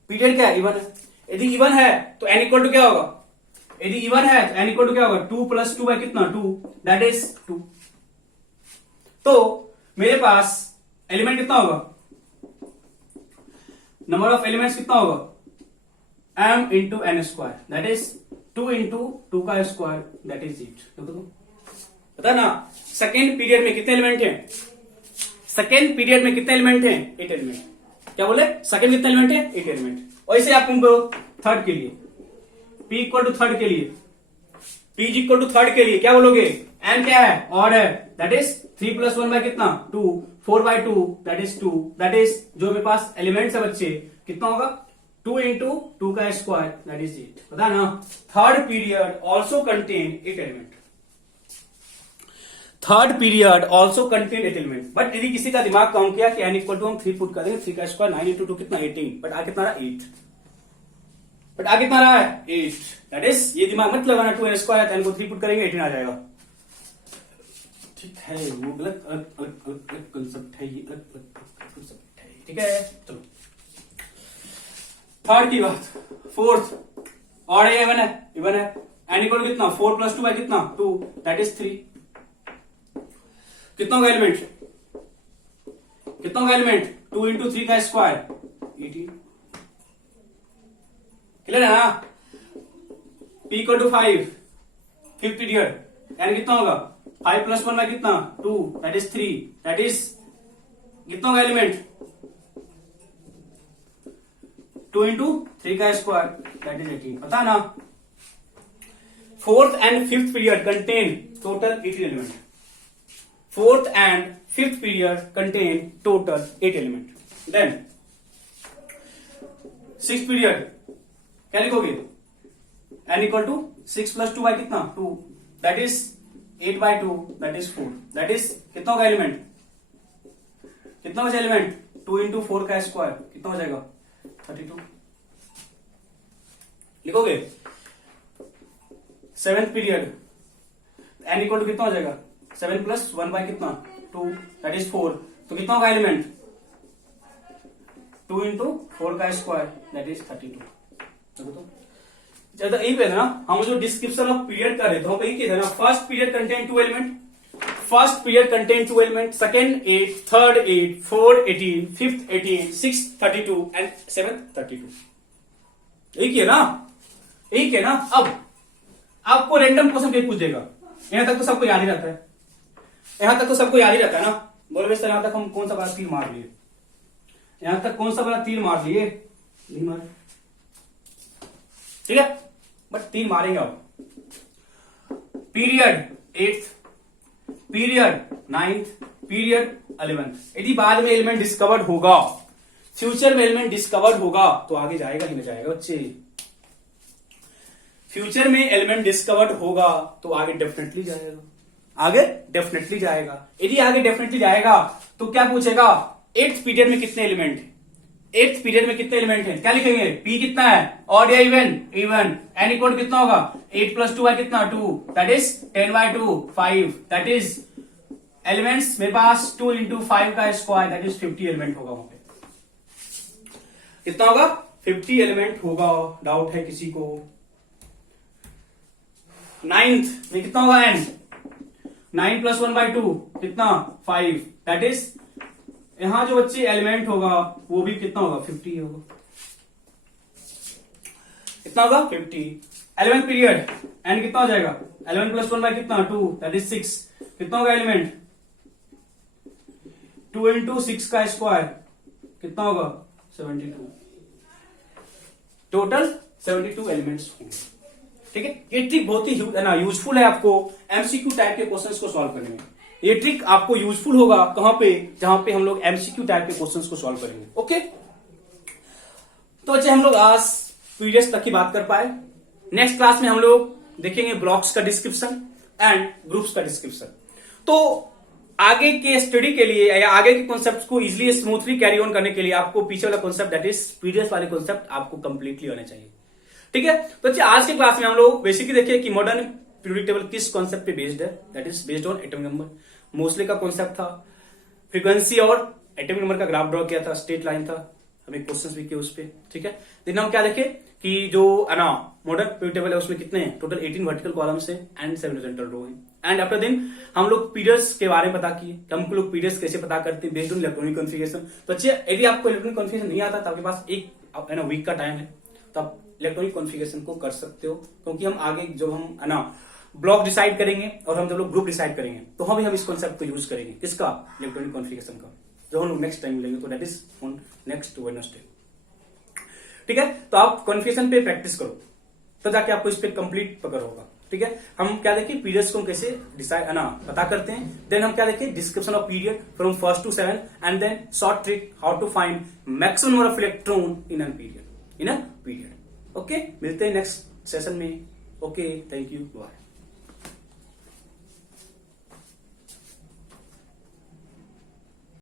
पीरियड क्या है, इवन है. यदि इवन है तो n इक्वल टू क्या होगा, यदि इवन है तो n इक्वल टू क्या होगा 2 प्लस 2 बाय कितना 2, दैट इज 2. तो मेरे पास एलिमेंट कितना होगा, नंबर ऑफ एलिमेंट्स कितना होगा, m into n square that is 2 into 2 का स्क्वायर दैट इज 8. देखो पता ना, सेकेंड पीरियड में कितने एलिमेंट हैं, सेकेंड पीरियड में कितने एलिमेंट हैं, 8 एलिमेंट. क्या बोले, सेकेंड कितने एलिमेंट है, 8 एलिमेंट. वैसे आप करो थर्ड के लिए, p इक्वल टू थर्ड के लिए, p इक्वल टू थर्ड के लिए क्या बोलोगे, n क्या है, ऑड है, दैट इज 3 प्लस 1 बाय कितना 2, 4 by 2 that is 2. That is जो मेरे पास एलिमेंट्स है बच्चे कितना होगा, 2 इंटू 2 का स्क्वायर दैट इज 8. पता ना, third period also contain 8 element. Third period also contain 8 element. But यदि किसी का दिमाग काउंट किया कि n इक्वल टू हम 3 पुट कर देंगे, 3 का स्क्वायर 9 इंटू 2 कितना 18, बट आ कितना रहा 8. बट आ कितना रहा है 8. दैट इज ये दिमाग मत लगाना 2n स्क्वायर है, n को 3 पुट करेंगे 18 आ जाएगा. ठीक है, वो गलत अलग कंसेप्ट है, ये अलग कंसेप्ट है. ठीक है, चलो थर्ड की बात. फोर्थ और है इवन है, इवन है. n इक्वल कितना 4 प्लस 2 बाय कितना 2 दैट इज 3. कितना होगा एलिमेंट, कितना होगा एलिमेंट, 2 इंटू 3 का स्क्वायर 18. क्लियर है ना. p equal to 5, fifth period, n कितना होगा 5 प्लस 1 बाय कितना 2 दैट इज 3. दैट इज कितना होगा एलिमेंट, 2 इंटू 3 का स्क्वायर दैट इज 18. पता ना. Fourth and fifth period contain total 18 element. Fourth and fifth period contain total 8 element. Then sixth period क्या लिखोगे, n equal to 6 plus 2 by कितना 2 that is 8 by 2 that is 4. That is कितना होगा element, कितना बचा element, 2 into 4 का square कितना हो जाएगा 32. लिखोगे. Seventh period n equal to कितना हो जाएगा 7 प्लस 1 बाय कितना 2 दैट इज 4. तो कितना होगा एलिमेंट, 2 इंटू 4 का स्क्वायर दैट इज 32. तो ज्यादा यही पे था ना, हम जो डिस्क्रिप्शन ऑफ पीरियड कर रहे थे वहां पे यही था ना, first period contain 2 element, first period contain 2 element, second 8, third 8, fourth 18, fifth 18, sixth 32 and seventh 32. यही किया ना, यही किया ना. अब आपको रैंडम क्वेश्चन पूछ देगा, यहां तक तो सबको याद ही रहता है, यहां तक तो सबको याद ही रहता है ना. बोलो सर यहां तक हम कौन सा बड़ा तीर मार लिए, यहां तक कौन सा बड़ा तीर मार लिए, नहीं मारे. ठीक है, बट तीर मारेंगे. अब period 8th, period 9th, period 11th. यदि बाद में एलिमेंट डिस्कवर्ड होगा, फ्यूचर में एलिमेंट डिस्कवर्ड होगा तो आगे जाएगा ही नहीं जाएगा बच्चे. फ्यूचर में एलिमेंट डिस्कवर्ड होगा तो आगे डेफिनेटली जाएगा, आगे डेफिनेटली जाएगा। यदि आगे डेफिनेटली जाएगा तो क्या पूछेगा, 8th पीरियड में कितने एलिमेंट है, 8th पीरियड में कितने एलिमेंट है, क्या लिखेंगे, पी कितना है, ऑड या इवन, इवन, एन इक्वल कितना होगा, 8 + 2 कितना 2, that is 10/2 5, that is elements मेरे पास 2 × 5 का स्क्वायर, दैट इज 50 एलिमेंट होगा वहां पे। कितना होगा, 50 एलिमेंट होगा। डाउट है किसी को। 9th में कितना होगा, एन 9 + 1/2 कितना 5, दैट इज यहां जो बच्चे एलिमेंट होगा वो भी कितना होगा, 50 होगा। कितना होगा, 50। 11th पीरियड एन कितना हो जाएगा, 11 + 1 कितना 2, दैट इज 6, कितना होगा एलिमेंट, 2 × 6 का स्क्वायर कितना होगा, 72, टोटल 72 एलिमेंट्स होंगे। ठीक है, ये ट्रिक बहुत ही यूजफुल है आपको एमसीक्यू टाइप के क्वेश्चंस को सॉल्व करने में। ये ट्रिक आपको यूजफुल होगा कहां पे, जहां पे हम लोग एमसीक्यू टाइप के क्वेश्चंस को सॉल्व करेंगे। ओके, तो अच्छा हम लोग आज पीडीएफ तक की बात कर पाए। नेक्स्ट क्लास में हम लोग देखेंगे ब्लॉक्स का डिस्क्रिप्शन एंड ग्रुप्स का डिस्क्रिप्शन। तो आगे के स्टडी के लिए या आगे के कॉन्सेप्ट को इजिली स्मूथली कैरी ऑन करने के लिए आपको पीछे वाला कॉन्सेप्ट दैट इज पीडीएफ वाले कॉन्सेप्ट आपको कंप्लीटली होने चाहिए। ठीक है, तो अच्छा आज के क्लास में हम लोग बेसिकली देखिए कि मॉडर्न पीरियोडिक टेबल किस कॉन्सेप्ट पे बेस्ड है, that is based on atomic number. Mostly का कॉन्सेप्ट था फ्रीक्वेंसी और एटॉमिक नंबर का ग्राफ ड्रॉ किया था, स्ट्रेट लाइन था, हमें क्वेश्चंस भी किए उस पे। ठीक है, लेकिन हम क्या देखे कि जो मॉडर्न पीरियोडिक टेबल है उसमें कितने हैं, टोटल 18 वर्टिकल कॉलम्स है एंड 7 हॉरिजॉन्टल रो है। एंड आफ्टर दिन हम लोग पीरियड्स के बारे में पता किए कि हम लोग पीरियड्स कैसे पता करते हैं बेस्ड ऑन इलेक्ट्रॉनिक कॉन्फ़िगरेशन। तो अच्छे यदि आपको इलेक्ट्रॉनिक कॉन्फ़िगरेशन नहीं आता तो आपके पास एक वीक का टाइम है, तो आप इलेक्ट्रॉनिक कॉन्फ़िगरेशन को कर सकते हो, क्योंकि हम आगे जब हम ब्लॉक डिसाइड करेंगे और हम जब लोग ग्रुप डिसाइड करेंगे तो हम इस कॉन्सेप्ट को यूज करेंगे, किसका, इलेक्ट्रॉनिक कॉन्फ़िगरेशन का, जो हम लोग नेक्स्ट टाइम मिलेंगे, तो that is on next Wednesday. ठीक है, तो आप कॉन्फ़िगरेशन पे प्रैक्टिस करो तो जाके आपको इस पे कंप्लीट पकड़ होगा। ठीक है, हम क्या देखें पीरियड्स को कैसे डिसाइड पता करते हैं, देन हम क्या देखें description of period from 1st to 7 and then short trick how to find maximum number of electron in an period. Okay, मिलते हैं नेक्स्ट सेशन में। Okay, thank you, bye.